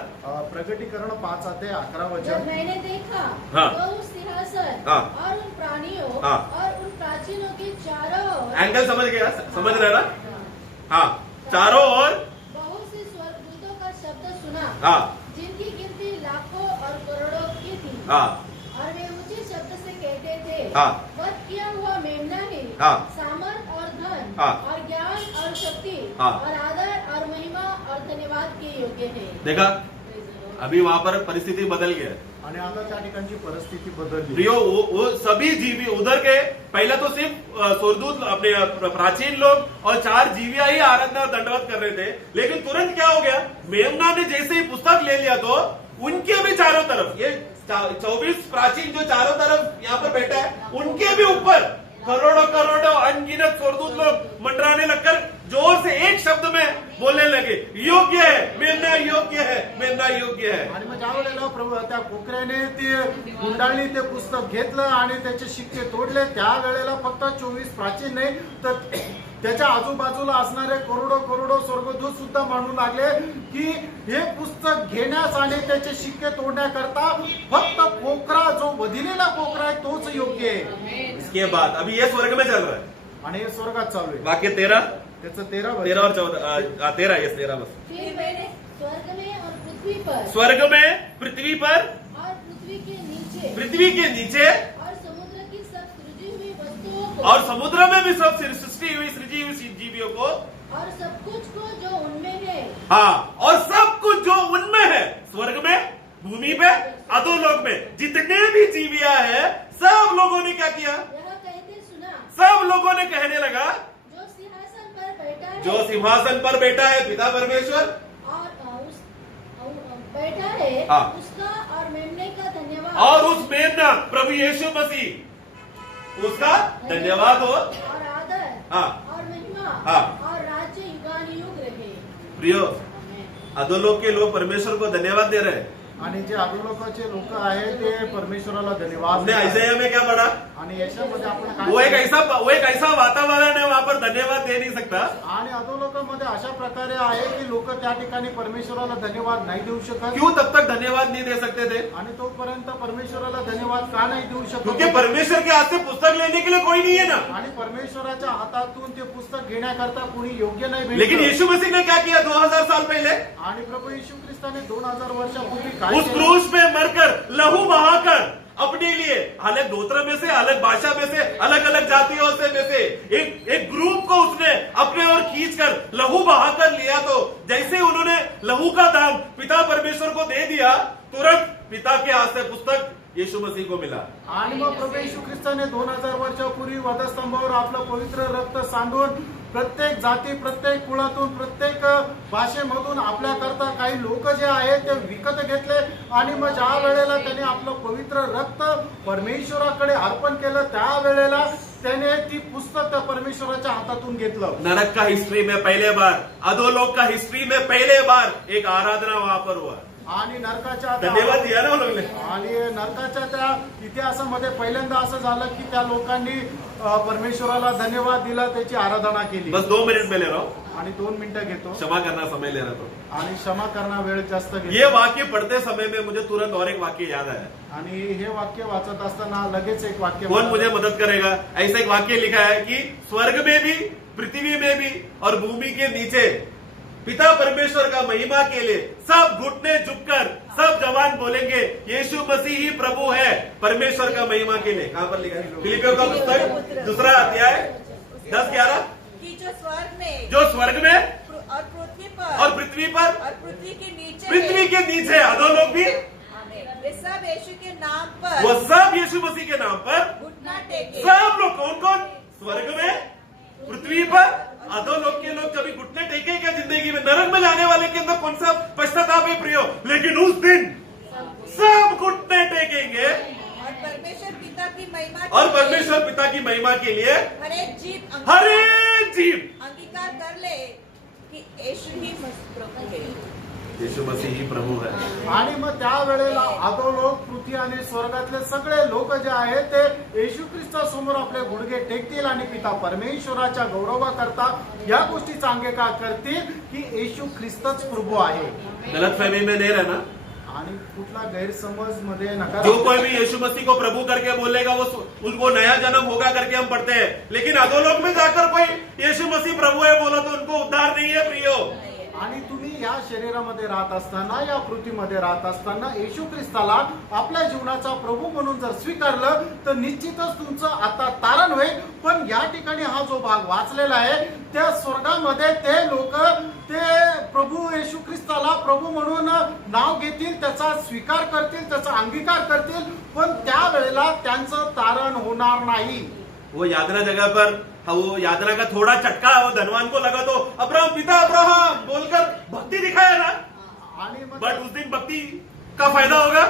प्रकटीकरण 5 अध्याय 11 जब वचन. मैंने देखा हाँ. तो उस सिंहासन हाँ. और उन प्राणियों हाँ. और उन प्राचीनों के चारों ओर एंगल समझ गया, समझ रहे ना. हाँ, चारों ओर. बहुत से स्वर्गदूतों का शब्द सुना, हाँ. जिनकी गिनती लाखों और करोड़ों की थी. हाँ. और वे ऊंचे शब्द से कहते थे, हाँ. वध किया हुआ मेमना ही हाँ. सामर्थ और धन हाँ. और ज्ञान और शक्ति हाँ. और आदर और महिमा और धन्यवाद के योग्य है. देखा, अभी वहां पर परिस्थिति बदल गया. आणि आता त्या ठिकाणची परिस्थिती बदलली. प्रियो, वो सभी जीवी उधर के पहले तो सिर्फ स्वर्गदूत अपने प्राचीन लोग और 4 जीविया ही आराधना और दंडवत कर रहे थे, लेकिन तुरंत क्या हो गया, मेमना ने जैसे ही पुस्तक ले लिया तो उनके भी चारों तरफ, ये 24 प्राचीन जो चारों तरफ यहाँ पर बैठा है, उनके भी ऊपर करोड़ों करोड़ों अनगिनत स्वर्गदूत लोग मंडराने लगकर जोर से एक शब्द में बोलने लगे, योग्य है, मेमना योग्य है, मेमना योग्य है. आणि मग ज्या वेळेला प्रभू त्या कोकऱ्याने ते गुंडाळी ते पुस्तक घेतलं आणि त्याचे शिक्के तोडले, त्या वेळेला फक्त 24 प्राचीन नाही तर त्याच्या आजूबाजूला असणारे करोडो स्वर्गदूत सुद्धा म्हणू लागले की हे पुस्तक घेण्यास आणि त्याचे शिक्के तोडण्याकरता फक्त कोकरा, जो वधिलेला कोकरा आहे तोच योग्य आहे. इसके बाद अभी ये स्वर्ग में चल रहा है. आणि हे स्वर्गात चालू आहे. वाक्य 13 त्याचं 13 13 और 14 13 यस 13 बस. फिर मैंने स्वर्ग में और पृथ्वी पर स्वर्ग में, पृथ्वी पर और पृथ्वी के नीचे पृथ्वी के नीचे और समुद्र की सब सृजी हुई वस्तुओं को और समुद्र में भी सब सृष्टि हुई सृजी हुई जीवियों को, और सब कुछ को जो उनमें है, हाँ, और में जितने भी जीविया है, सब लोगों ने क्या किया? यह कहते सुना, सब लोगों ने कहने लगा, जो सिंहासन पर बैठा है, जो सिंहासन पर बैठा है पिता परमेश्वर और बैठा है, हाँ। उसका और मेमने का धन्यवाद, और उस मेमना प्रभु यीशु मसीह, उसका धन्यवाद हो और आदर, हाँ। और महिमा, हाँ। और राज्य युगानुयुग रहे। प्रियो, आमेन। अधोलोक के लोग परमेश्वर को धन्यवाद दे रहे हैं। आणि जे अधोलोकाचे लोक आहेत ते परमेश्वराला धन्यवाद हमने देतात. आइज़ाया में क्या पढ़ा? आणि याच्यामध्ये आपण वो एक काय ऐसा वातावरण है, वहां पर धन्यवाद दे नहीं सकता. आणि अधोलोकामध्ये अशा प्रकारे आहे की लोक त्या ठिकाणी परमेश्वराला धन्यवाद नाही देऊ शकत. क्यों तब तक धन्यवाद नहीं दे सकते थे? आणि तोपर्यंत परमेश्वराला धन्यवाद का नाही देऊ क्योंकि शकत? परमेश्वर के हाथ से पुस्तक लेने के लिए कोई नहीं है ना. आणि परमेश्वराच्या हातातून ते पुस्तक घेण्याकरता कोणी योग्य नाही लेकिन भेटलं. यीशु मसीह ने क्या किया 2000 साल पहले? आणि प्रभू येशू ख्रिस्ताने 2000 वर्षापूर्वी काय उस केलं? क्रूस में मरकर, लहू बहाकर अपने लिए अलग गोत्र में से, अलग भाषा में से, अलग अलग जातियों से में से एक ग्रुप को उसने अपने ओर खींचकर लहू बहाकर लिया. तो जैसे उन्होंने लहू का दाम पिता परमेश्वर को दे दिया, तुरंत पिता के हाथ से पुस्तक यीशु मसीह को मिला. आणि मग प्रभू येशू ख्रिस्ताने 2000 वर्षापूर्वी वधस्तंभावर आपलं पवित्र रक्त सांडून प्रत्येक जाती, प्रत्येक कुळातून, प्रत्येक भाषेमधून आपल्याकरता काही लोक जे आहेत ते विकत घेतले. आणि मग ज्या वेळेला त्याने आपलं पवित्र रक्त परमेश्वराकडे अर्पण केलं, त्या वेळेला त्याने ती पुस्तक त्या परमेश्वराच्या हातातून घेतलं. नरक का हिस्ट्री में पहले बार, अधोलोक का हिस्ट्री में पहले बार एक आराधना वहां पर हुआ. आणि नरकाच्या धन्यवाद दिया ना वो लोग ने. आणि नरकाच्या त्या इतिहासामध्ये पहिल्यांदा असं झालं की त्या लोकांनी परमेश्वराला धन्यवाद दिला, त्याची आराधना केली. बस 2 मिनट में ले रहा हूं. आणि 2 मिनिटं घेतो क्षमा करना समय ले रहा था. आणि क्षमा करणं वेळ जास्त ये घेतो. वाक्य पढ़ते समय में मुझे तुरंत और एक वाक्य याद आया. आणि हे वाक्य वाचत असताना लगेच एक वाक्य कौन मुझे मदद करेगा? ऐसा एक वाक्य लिखा है कि स्वर्ग में भी, पृथ्वी में भी और भूमि के नीचे पिता परमेश्वर का महिमा के लिए सब घुटने झुककर सब जवान बोलेंगे, यीशु मसीह ही प्रभु है, परमेश्वर का महिमा के लिए. कहां पर लिखा है? फिलिपियों का पुस्तक 2 अध्याय 10-11. कि जो स्वर्ग में जो स्वर्ग में और पृथ्वी पर और पृथ्वी पर, और पृथ्वी के नीचे पृथ्वी के नीचे अधोलोक भी, आमीन, वे सब यीशु के नाम पर वो सब यीशु मसीह के नाम पर घुटना टेके. सब लोग. कौन कौन? स्वर्ग में, पृथ्वी पर, अधोलोक के लोग कभी घुटने टेके क्या जिंदगी में? नरक में जाने वाले के अंदर कौन सा पश्चाताप है प्रियो? लेकिन उस दिन सब घुटने टेकेंगे और परमेश्वर पिता की महिमा और के लिए परमेश्वर पिता की महिमा के लिए हर एक जीव हर एक जीव अंगीकार कर ले कि यीशु ही प्रभु है. यीशु मसीह ही प्रभु है. आणि मग त्या वेळेला अधोलोक, पृथ्वी आणि स्वर्गातले सगळे लोक जे आहेत ते येशू ख्रिस्तासमोर आपले गुडघे टेकतील आणि पिता परमेश्वराच्या गौरवाकरता या गोष्टीचा अंगीकार करतील की येशू ख्रिस्तच प्रभू आहे. गलतफहमी में नहीं रहना. आणि कुठला गैरसमज मध्ये नका. जो कोई भी यीशु मसीह को प्रभु करके बोलेगा वो उनको नया जन्म होगा करके हम पढ़ते हैं. लेकिन अधोलोक में जाकर कोई यीशु मसीह प्रभु है बोला तो उनको उद्धार नहीं है प्रियो. आणि तुम्ही या शरीरामध्ये राहत असताना, या पृथ्वीमध्ये राहत असताना येशू ख्रिस्ताला आपल्या जीवनाचा प्रभू म्हणून जर स्वीकारलं तर निश्चितच तुमचं आता तारण होईल. पण या ठिकाणी हा जो भाग वाचलेला आहे त्या स्वर्गामध्ये ते लोक ते प्रभू येशू ख्रिस्ताला प्रभू म्हणून नाव घेतील, त्याचा स्वीकार करतील, त्याचा अंगीकार करतील, पण त्या वेळेला त्यांचं तारण होणार नाही. वो यातना जगह पर वो यातना का थोड़ा चटका वो धनवान को लगा तो अब्राहम पिता अब्राहम बोलकर भक्ति दिखाया ना. आणि मग बट उस दिन भक्ति का फायदा होगा?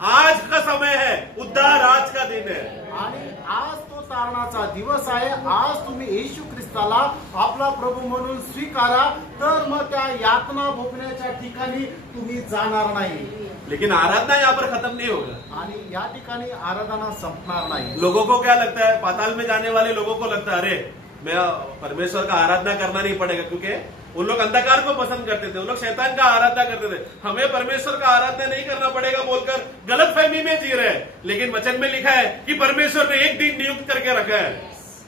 आज का समय है, उद्धार आज का दिन है. आणि आज तो तारणाचा दिवस आहे. आज तुम्ही येशू ख्रिस्ताला आपला प्रभू म्हणून स्वीकारा, तर मग त्या यातना भोगण्याच्या ठिकाणी तुम्ही जाणार नाही. लेकिन आराधना यहाँ पर खत्म नहीं होगा. आणि या ठिकाणी आराधना संपणार नाही. लोगों को क्या लगता है? पाताल में जाने वाले लोगों को लगता है अरे मैं परमेश्वर का आराधना करना नहीं पड़ेगा, क्योंकि उन लोग अंधकार को पसंद करते थे, उन लोग शैतान का आराधना करते थे. हमें परमेश्वर का आराधना नहीं करना पड़ेगा बोलकर गलत फहमी में जी रहे हैं. लेकिन वचन में लिखा है कि परमेश्वर ने एक दिन नियुक्त करके रखा है.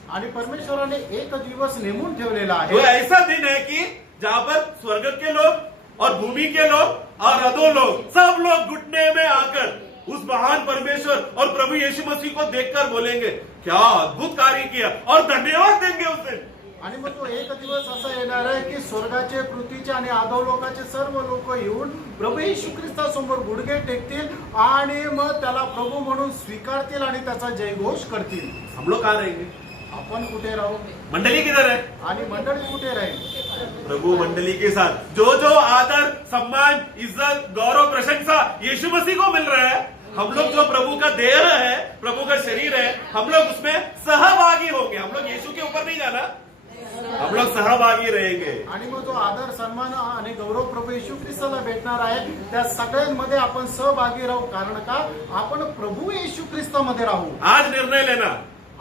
आणि परमेश्वराने एक दिवस नेमून ठेवलेला वो आहे. ऐसा दिन है कि जहां पर स्वर्ग के लोग और भूमि के लोग और अधोलोक सब लोग घुटने में आकर उस महान परमेश्वर और प्रभु यीशु मसीह को देखकर बोलेंगे क्या अद्भुत कार्य किया, और धन्यवाद देंगे उस दिन. आणि मग तो एक दिवस असा येणार आहे की स्वर्गाचे, पृथ्वीचे आणि अधोलोकाचे सर्व लोक येऊन प्रभू येशू ख्रिस्तासमोर गुडघे टेकतील आणि मग त्याला प्रभू म्हणून स्वीकारतील आणि त्याचा जयघोष करतील. हम लोग कहाँ रहेंगे? आपण कुठे राहू मंडली किधर है? आणि मंडळी कुठे राहील? प्रभु मंडली के साथ. जो जो आदर, सम्मान, इज्जत, गौरव, प्रशंसा यीशु मसीह को मिल रहा है, हम लोग जो प्रभु का देह है, प्रभु का शरीर है, हम लोग उसमें सहभागी होंगे. हम लोग यीशु के ऊपर नहीं जाना, हम लोग सहभागी रहेंगे. आणि मग जो आदर, सन्मान आणि गौरव प्रभू येशू ख्रिस्ताला भेटणार आहे त्या सगळ्यांमध्ये आपण सहभागी राहू. कारण का? आपण प्रभू येशू ख्रिस्तामध्ये राहू. आज निर्णय लेना,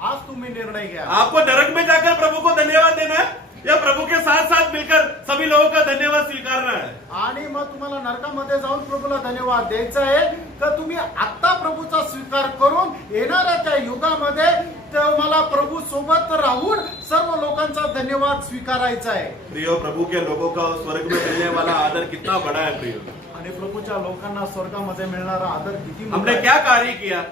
आज तुम्ही निर्णय घ्या. आपको नरक में जाकर प्रभु को धन्यवाद देना है या प्रभु के साथ साथ मिलकर सभी लोगों का धन्यवाद स्वीकारना है? आणि मग तुम्हाला नरकामध्ये जाऊन प्रभूला धन्यवाद द्यायचा आहे का तुम्ही आता प्रभूचा स्वीकार करून येणाऱ्या त्या युगामध्ये मला प्रभू सोबत राहून सर्व लोकांचा धन्यवाद स्वीकारायचा आहे. प्रियो, प्रभु के लोगों का स्वर्ग में मिलने वाला आदर कितना बड़ा है प्रियो. आणि प्रभूच्या लोकांना स्वर्गामध्ये मिळणारा आदर किती मोठा हमने आहे. क्या कार्य किया?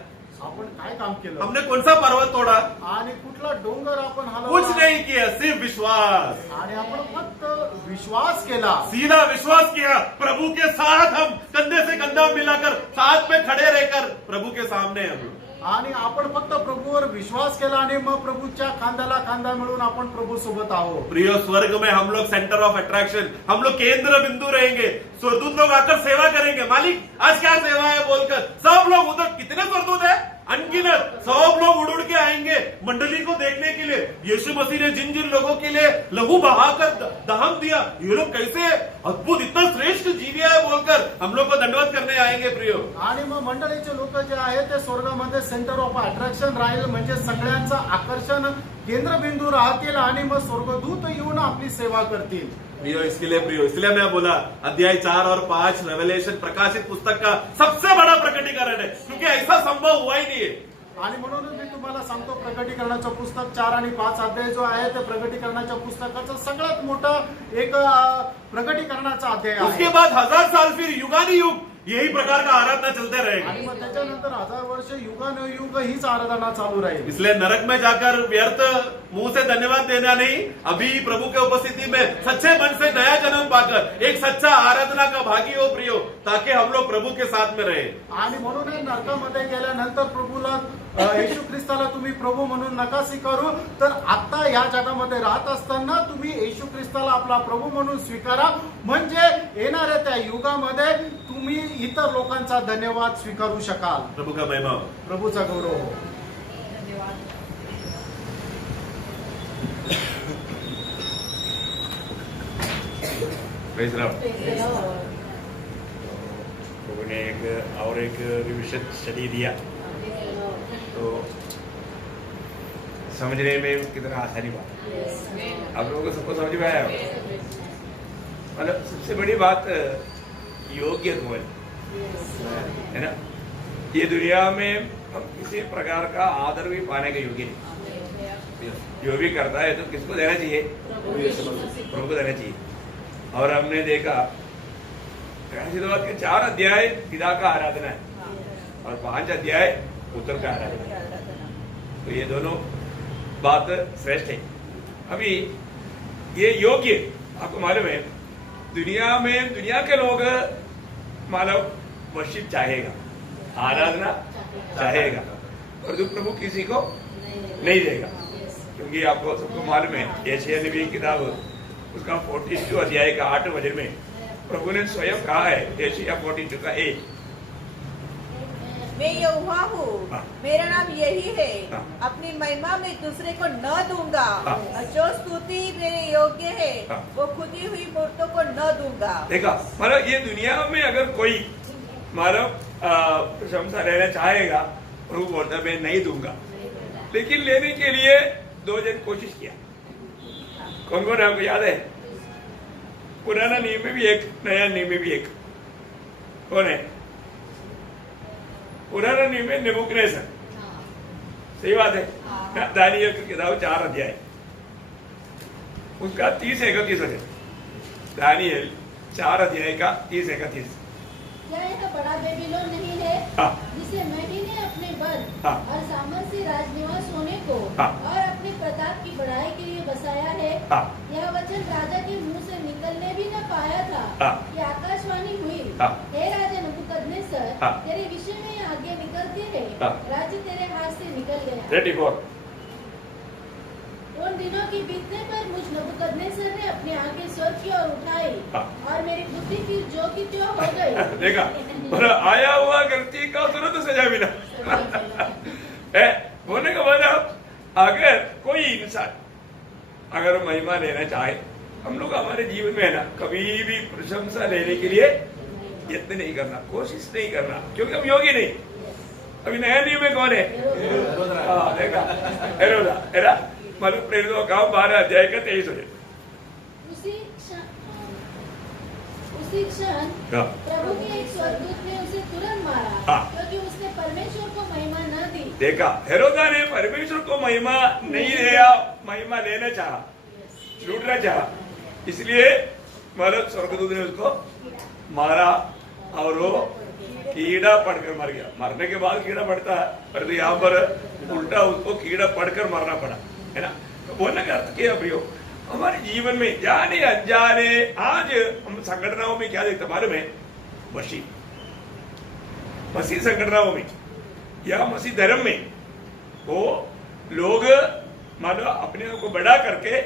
आपण काय काम केलं हमने कौन सा पर्वत तोड़ा? आणि कुठला डोंगर आपण कुछ हलवला नहीं किया, सिर्फ विश्वास. आणि आपण फक्त विश्वास केला. सीधा विश्वास किया. प्रभु के साथ हम कंधे से कंधा मिलाकर साथ में खड़े रहकर प्रभु के सामने हम लोग. आणि आपण फक्त प्रभूवर विश्वास केला आणि मग प्रभूच्या खांद्याला खांदा मिळून आपण प्रभू सोबत आहोत. प्रियो, स्वर्ग में हम लोग सेंटर ऑफ अट्रैक्शन, हम लोग केंद्र बिंदु रहेंगे. स्वर्गदूत लोग आकर सेवा करेंगे. मालिक आज क्या सेवा है बोलकर सब लोग उधर, कितने स्वर्गदूत है अनगिनत, सब लोग उड़ उड़ के आएंगे मंडली को देखने के लिए. यीशु मसीह ने जिन जिन लोगों के लिए लहू बहाकर दहन दिया, ये लोग कैसे अद्भुत, इतना श्रेष्ठ जीवी है बोलकर हम लोग को दंडवत करने आएंगे प्रियो. आणि मग मंडळीचे लोक जे आहेत ते स्वर्गामध्ये सेंटर ऑफ अट्रॅक्शन राहील, म्हणजे सगळ्यांचं आकर्षण केंद्रबिंदू राहतील आणि मग स्वर्गदूत येऊन आपली सेवा करतील. प्रियो, इसलिए मैं बोला अध्याय 4 और 5 रेवलेशन प्रकाशित पुस्तक का सबसे बड़ा प्रकटीकरण है, क्योंकि ऐसा संभव हुआ ही नहीं है. आणि म्हणून मी तुम्हाला सांगतो प्रकटीकरणाचं पुस्तक 4 आणि 5 अध्याय जो आहे ते प्रकटीकरणाच्या पुस्तकाचा सगळ्यात मोठा एक प्रकटीकरणाचा अध्याय आहे. उसके बाद 1000 साल फिर युगानुयुग यही प्रकार का आराधना चलते आणि रहेगी. मग त्याच्यानंतर 1000 वर्ष युगानुयुग हीच आराधना चालू राहील. इसलिए नरक में जाकर व्यर्थ मुंह से धन्यवाद देना नहीं, अभी प्रभु के उपस्थिति में सच्चे मन से नया जन्म पाकर एक सच्चा आराधना का भागी हो प्रियो, ताकि हम लोग प्रभु के साथ में रहे. आणि म्हणून हे नरकामध्ये गेल्यानंतर प्रभूला येशू ख्रिस्ताला तुम्ही प्रभू म्हणून नका स्वीकारू, तर आता या जगामध्ये राहत असताना तुम्ही येशू ख्रिस्ताला आपला प्रभू म्हणून स्वीकारा. म्हणजे येणाऱ्या त्या युगामध्ये तुम्ही इतर लोकांचा धन्यवाद स्वीकारू शकाल. प्रभु का महिमा हो. प्रभूचा गौरव हो. Praise Lord. प्रभु ने एक रिविजन स्टडी दिया तो समझने में कितना आसानी हुआ. आप लोगों को सबको समझ में आया. मतलब सबसे बड़ी बात योग्य कौन है ना. ये दुनिया में हम किसी प्रकार का आदर भी पाने के योग्य नहीं. जो भी करता है तो किसको देना चाहिए? प्रभु को देना चाहिए. और हमने देखा के 4 अध्याय पिता का आराधना है और 5 अध्याय पुत्र का आराधना है. तो ये दोनों बात श्रेष्ठ है. अभी ये योग्य, आपको मालूम है दुनिया के लोग मानव वर्शिप चाहेगा, आराधना चाहेगा, और जो प्रभु किसी को नहीं देगा. क्योंकि आपको सबको मालूम है यशायाह नबी की किताब उसका 42 अध्याय का 8 वचन में प्रभु ने स्वयं कहा है. यशायाह 42 का 1, मैं यहोवा हूँ, हाँ। मेरा नाम यही है, हाँ। अपनी महिमा में दूसरे को न दूंगा, हाँ। और जो स्तुति मेरे योग्य है हाँ। वो खुदी हुई मूर्तों को न दूंगा. देखा, मतलब ये दुनिया में अगर कोई मानव प्रशंसा लेना चाहेगा, प्रभु बोलता मैं नहीं दूंगा. लेकिन लेने के लिए 2 जन कोशिश किया. कौन कौन आपको याद है? पुराना नियम में भी एक, नया नियम में भी एक. कौन है? पुराना नियम में नेबूकदनेस्सर. सही बात है. दानियल की किताब 4 अध्याय उसका 30-31 वचन. दानियल 4 अध्याय का 30-31. क्या यह बड़ा बेबीलोन नहीं है हाँ। जिसे मैंने अपने बल हाँ। और सामर्थ्य राजनिवास होने को हाँ। और अपने प्रताप की बढ़ाई के लिए बसाया है। हाँ। यह वचन राजा के मुंह से निकलने भी न पाया था हाँ। कि आकाशवाणी हुई, हाँ। हे राजा नबूकदनेस्सर, हाँ। तेरे विषय में आगे निकलते है, हाँ। राज्य तेरे हाथ से निकल गया। 34 उन दिनों की बीतने पर मुझ नबूकदनेस्सर ने अपनी आंखें स्वर्ग की ओर उठाई हाँ। और मेरी बुद्धि फिर जो की त्यों हो गई। देखा, पर आया हुआ गलती का तुरंत सजा मिला है। होने का मतलब अगर कोई इंसान अगर महिमा लेना चाहे, हम लोग हमारे जीवन में है ना, कभी भी प्रशंसा लेने के लिए यत्न नहीं करना, कोशिश नहीं करना, क्योंकि हम योग्य नहीं। अभी नया नियम में कौन है? हाँ, देखा, हेरोदा मतलब प्रेरितों का 12 अध्याय का 23 उसी क्षण हाँ। प्रभु के एक स्वर्गदूत ने उसे तुरंत मारा, हाँ। क्योंकि उसने परमेश्वर को महिमा न दी। देखा, हेरोदा ने परमेश्वर को महिमा नहीं दिया, महिमा लेना चाहा, लूटना चाहा, इसलिए मतलब स्वर्गदूत ने उसको मारा और वो कीड़ा पड़कर मर गया। मरने के बाद कीड़ा पड़ता है, पर यहाँ पर उल्टा उसको कीड़ा पड़कर मरना पड़ा, है ना। तो बोलने का अर्थ क्या प्रियो, हमारे जीवन में जाने अनजाने आज हम संगठनाओं में क्या देखते मालूम है? मसीह संगठनाओं में या मसीह धर्म में वो लोग मानो अपने आप को बड़ा करके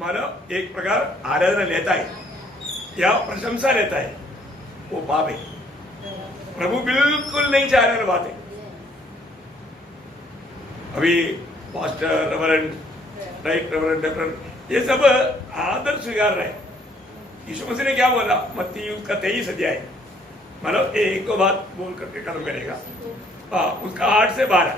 मानो एक प्रकार आराधना लेता है या प्रशंसा लेता है, वो पाप है। प्रभु बिल्कुल नहीं चाह रहे बात है। अभी pastor, reverend, right reverend, reverend, ये सब आदर स्वीकार रहे। यीशु मसीह ने क्या बोला? मत्ती उसका 23 अध्याय, मतलब एक दो बात बोल करके खत्म करेगा। हाँ, उसका 8 से 12।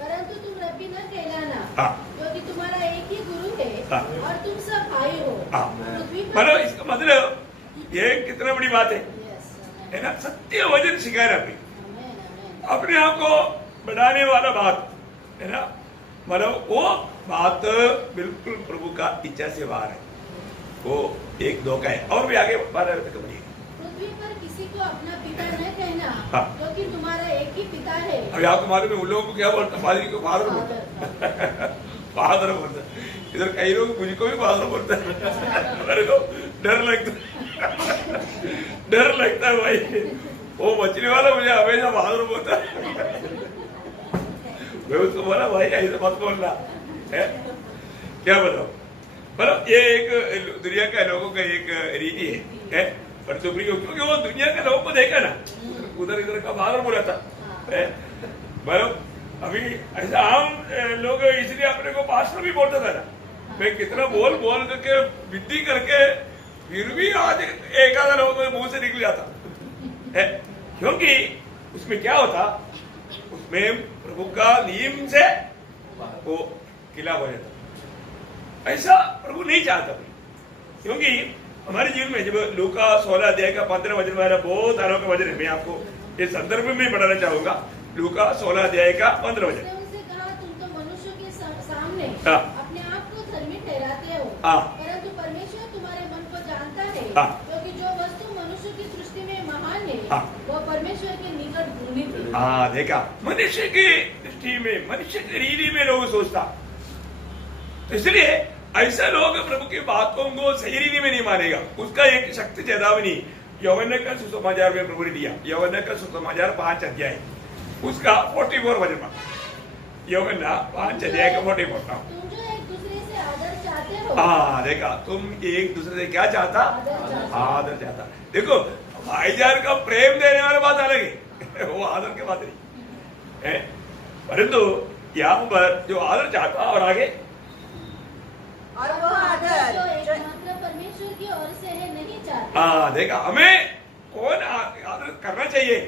परंतु तुम रब्बी न कहलाना, हाँ। क्योंकि तुम्हारा एक ही गुरु है, हाँ। और तुम सब भाई हो। हाँ। पृथ्वी पर मतलब इसका मतलब ये कितना बड़ी बात है, Yes, है ना। सत्य वचन सिखाना भी, amen, amen. अपने आप को बढ़ाने वाला बात, है ना। मतलब वो बात बिल्कुल प्रभु का इच्छा से बाहर है, वो एक धोखा है। और भी आगे 12 तक बढ़िए। पृथ्वी पर किसी को अपना पिता न कहना, हाँ। क्योंकि तुम्हारा एक ही पिता है। अभी आपको मालूम है उन लोगों को क्या बोलता है? फादर को फादर बोलता है, फादर बोलता है। इधर कई लोग मुझको भी फादर बोलता है, मेरे को डर लगता है भाई, वो बचने वाला मुझे हमेशा फादर बोलता है। मैं उसको बोला भाई ऐसे मत बोलना है, क्या बताओ। मतलब ये एक दुनिया का लोगों का एक रीति है, पर क्योंकि वो दुनिया के लोगों को देखा ना, उधर इधर का फादर बोला था। मतलब अभी ऐसा आम लोग इसलिए अपने को पास्टर भी बोलता था ना, मैं कितना बोल करके विद्धि करके फिर भी आज एक आधा लोगों के मुंह से निकल जाता है, क्योंकि उसमें क्या होता, उसमें प्रभु का नियम से वो खिलाफ हो जाता। ऐसा प्रभु नहीं चाहता, क्योंकि हमारे जीवन में जब लूका 16 अध्याय का 15 वचन वाला बहुत अनोखा वचन है, मैं आपको इस संदर्भ में पढ़ाना चाहूंगा। लूका 16 अध्याय का 15 वचन। उसने उनसे कहा, तुम तो मनुष्यों के सामने हाँ। अपने आप को धर्मी ठहराते हो, हाँ। परंतु परमेश्वर तुम्हारे मन को जानता है, हाँ। क्योंकि जो वस्तु मनुष्य की दृष्टि में महान है, हाँ। वह परमेश्वर के निकट भूमि थी। हाँ, देखा, मनुष्य की दृष्टि में, मनुष्य की रीति में लोग सोचता, तो इसलिए ऐसा लोग प्रभु की बातों को सही रीति में नहीं मानेगा। उसका एक शक्ति चेतावनी यूहन्ना का सुसमाचार में प्रभु ने दिया। यूहन्ना का सुसमाचार 5 अध्याय उसका 44 वचन, यूहन्ना 5 अध्याय का 44। तुम जो एक दूसरे से आदर चाहते हो, हाँ, देखा, तुम एक दूसरे से क्या चाहता? आदर चाहता। देखो, भाईचार का प्रेम देने वाला बात अलग है, वो आदर की बात नहीं है, परंतु यहाँ पर जो आदर चाहता और आगे और वो आदर जो जो एकमात्र परमेश्वर की ओर से है नहीं चाहता। हाँ, देखा, हमें कौन आदर करना चाहिए?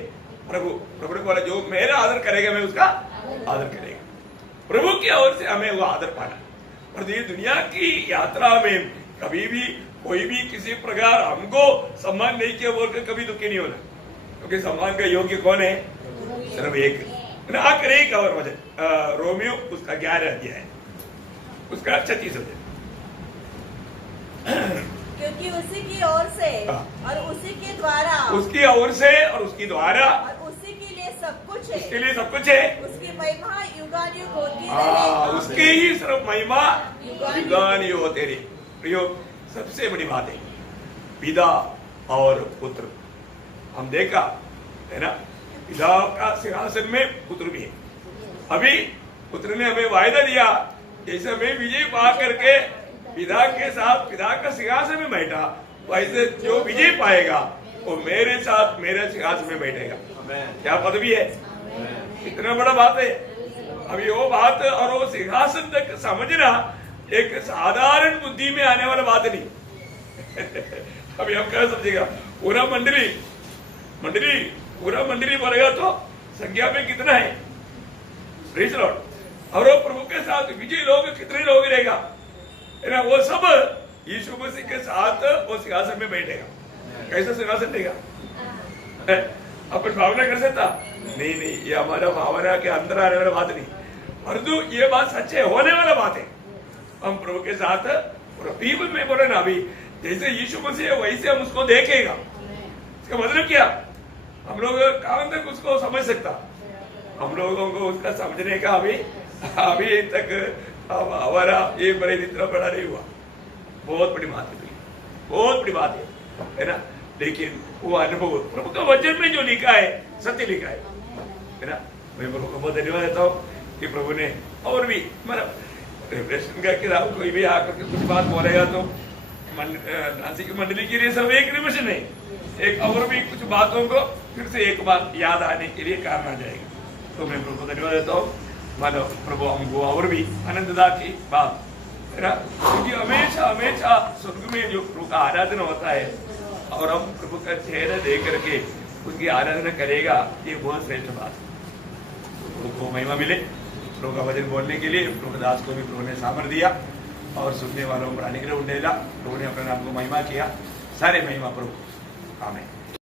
प्रभु ने बोला, जो मेरा आदर करेगा मैं उसका आदर करेगा। प्रभु की ओर से हमें वो आदर पाना। और ये दुनिया की यात्रा में कभी भी कोई भी किसी प्रकार हमको सम्मान नहीं किया बोलकर कभी दुखी नहीं होना, क्योंकि सम्मान का योग्य कौन है? सिर्फ एक। आखिर एक और वचन रोमियो उसका 11 अध्याय है, उसका 36 वचन। क्योंकि उसी की ओर से और उसी के द्वारा उसकी ओर से और उसकी द्वारा और उसी के लिए सब कुछ है। उसके लिए सब कुछ है। उसकी महिमा युगानुयुग होती उसके ही सिर्फ महिमा युगानुयुग होते रहे। प्रियो, सबसे बड़ी बात है पिता और पुत्र। हम देखा है ना, पिता का सिंहासन में पुत्र भी है। अभी पुत्र ने हमें वायदा दिया, जैसे हमें विजय पा करके पिता के साथ पिता का सिंहासन में बैठा, वैसे जो विजय पाएगा वो मेरे साथ मेरे सिंहासन में बैठेगा। क्या पदवी है, इतना बड़ा बात है। अभी वो बात और वो सिंहासन तक समझना एक साधारण बुद्धि में आने वाला बात नहीं। अभी हम क्या समझेगा, पूरा मंडली पूरा मंडली बोलेगा तो संख्या में कितना है, प्रेज़ लॉर्ड। और वो प्रभु के साथ विजय लोग कितने लोग रहेगा, है ना, वो सब यीशु मसीह के साथ वो सिंहासन में बैठेगा। कैसा सिंहासन देगा, अपन भावना कर सकता नहीं, ये हमारा भावना के अंदर आने वाला बात नहीं, परंतु ये बात सच्चे होने वाला बात है। हम प्रभु के साथ बीबल में बोले ना, अभी जैसे यीशु मसीह है वैसे हम उसको देखेगा। इसका मतलब क्या, हम लोग कहां तक उसको समझ सकता, हम लोगों को उसका समझने का अभी तक हमारा ये बड़े इतना बड़ा नहीं हुआ। बहुत बड़ी बात है, बहुत बड़ी बात है ना। लेकिन वो अनुभव प्रभु का वचन में जो लिखा है, सत्य लिखा है ना। मैं प्रभु को बहुत धन्यवाद देता हूँ कि प्रभु ने और भी मतलब रिफ्रेशन का किताब कोई भी आकर के कुछ बात बोलेगा तो नासिक मंडली के लिए सब एक रिविजन है, एक और भी कुछ बातों को फिर से एक बार याद आने के लिए कारण आ जाएगा। तो मैं प्रभु को धन्यवाद देता हूँ। मानो प्रभु हमको और भी आनंददा की बात है ना, क्योंकि हमेशा स्वर्ग में जो प्रभु का आराधना होता है और हम प्रभु का चेहरा देख करके उसकी आराधना करेगा, ये बहुत श्रेष्ठ बात है। प्रभु को महिमा मिले। प्रभु का वचन बोलने के लिए प्रभु दास को भी प्रभु ने सामर्थ दिया और सुनने वालों को बढ़ाने के लिए उंडेला। प्रभु ने अपने नाम को महिमा किया। सारे महिमा प्रभु। आमीन।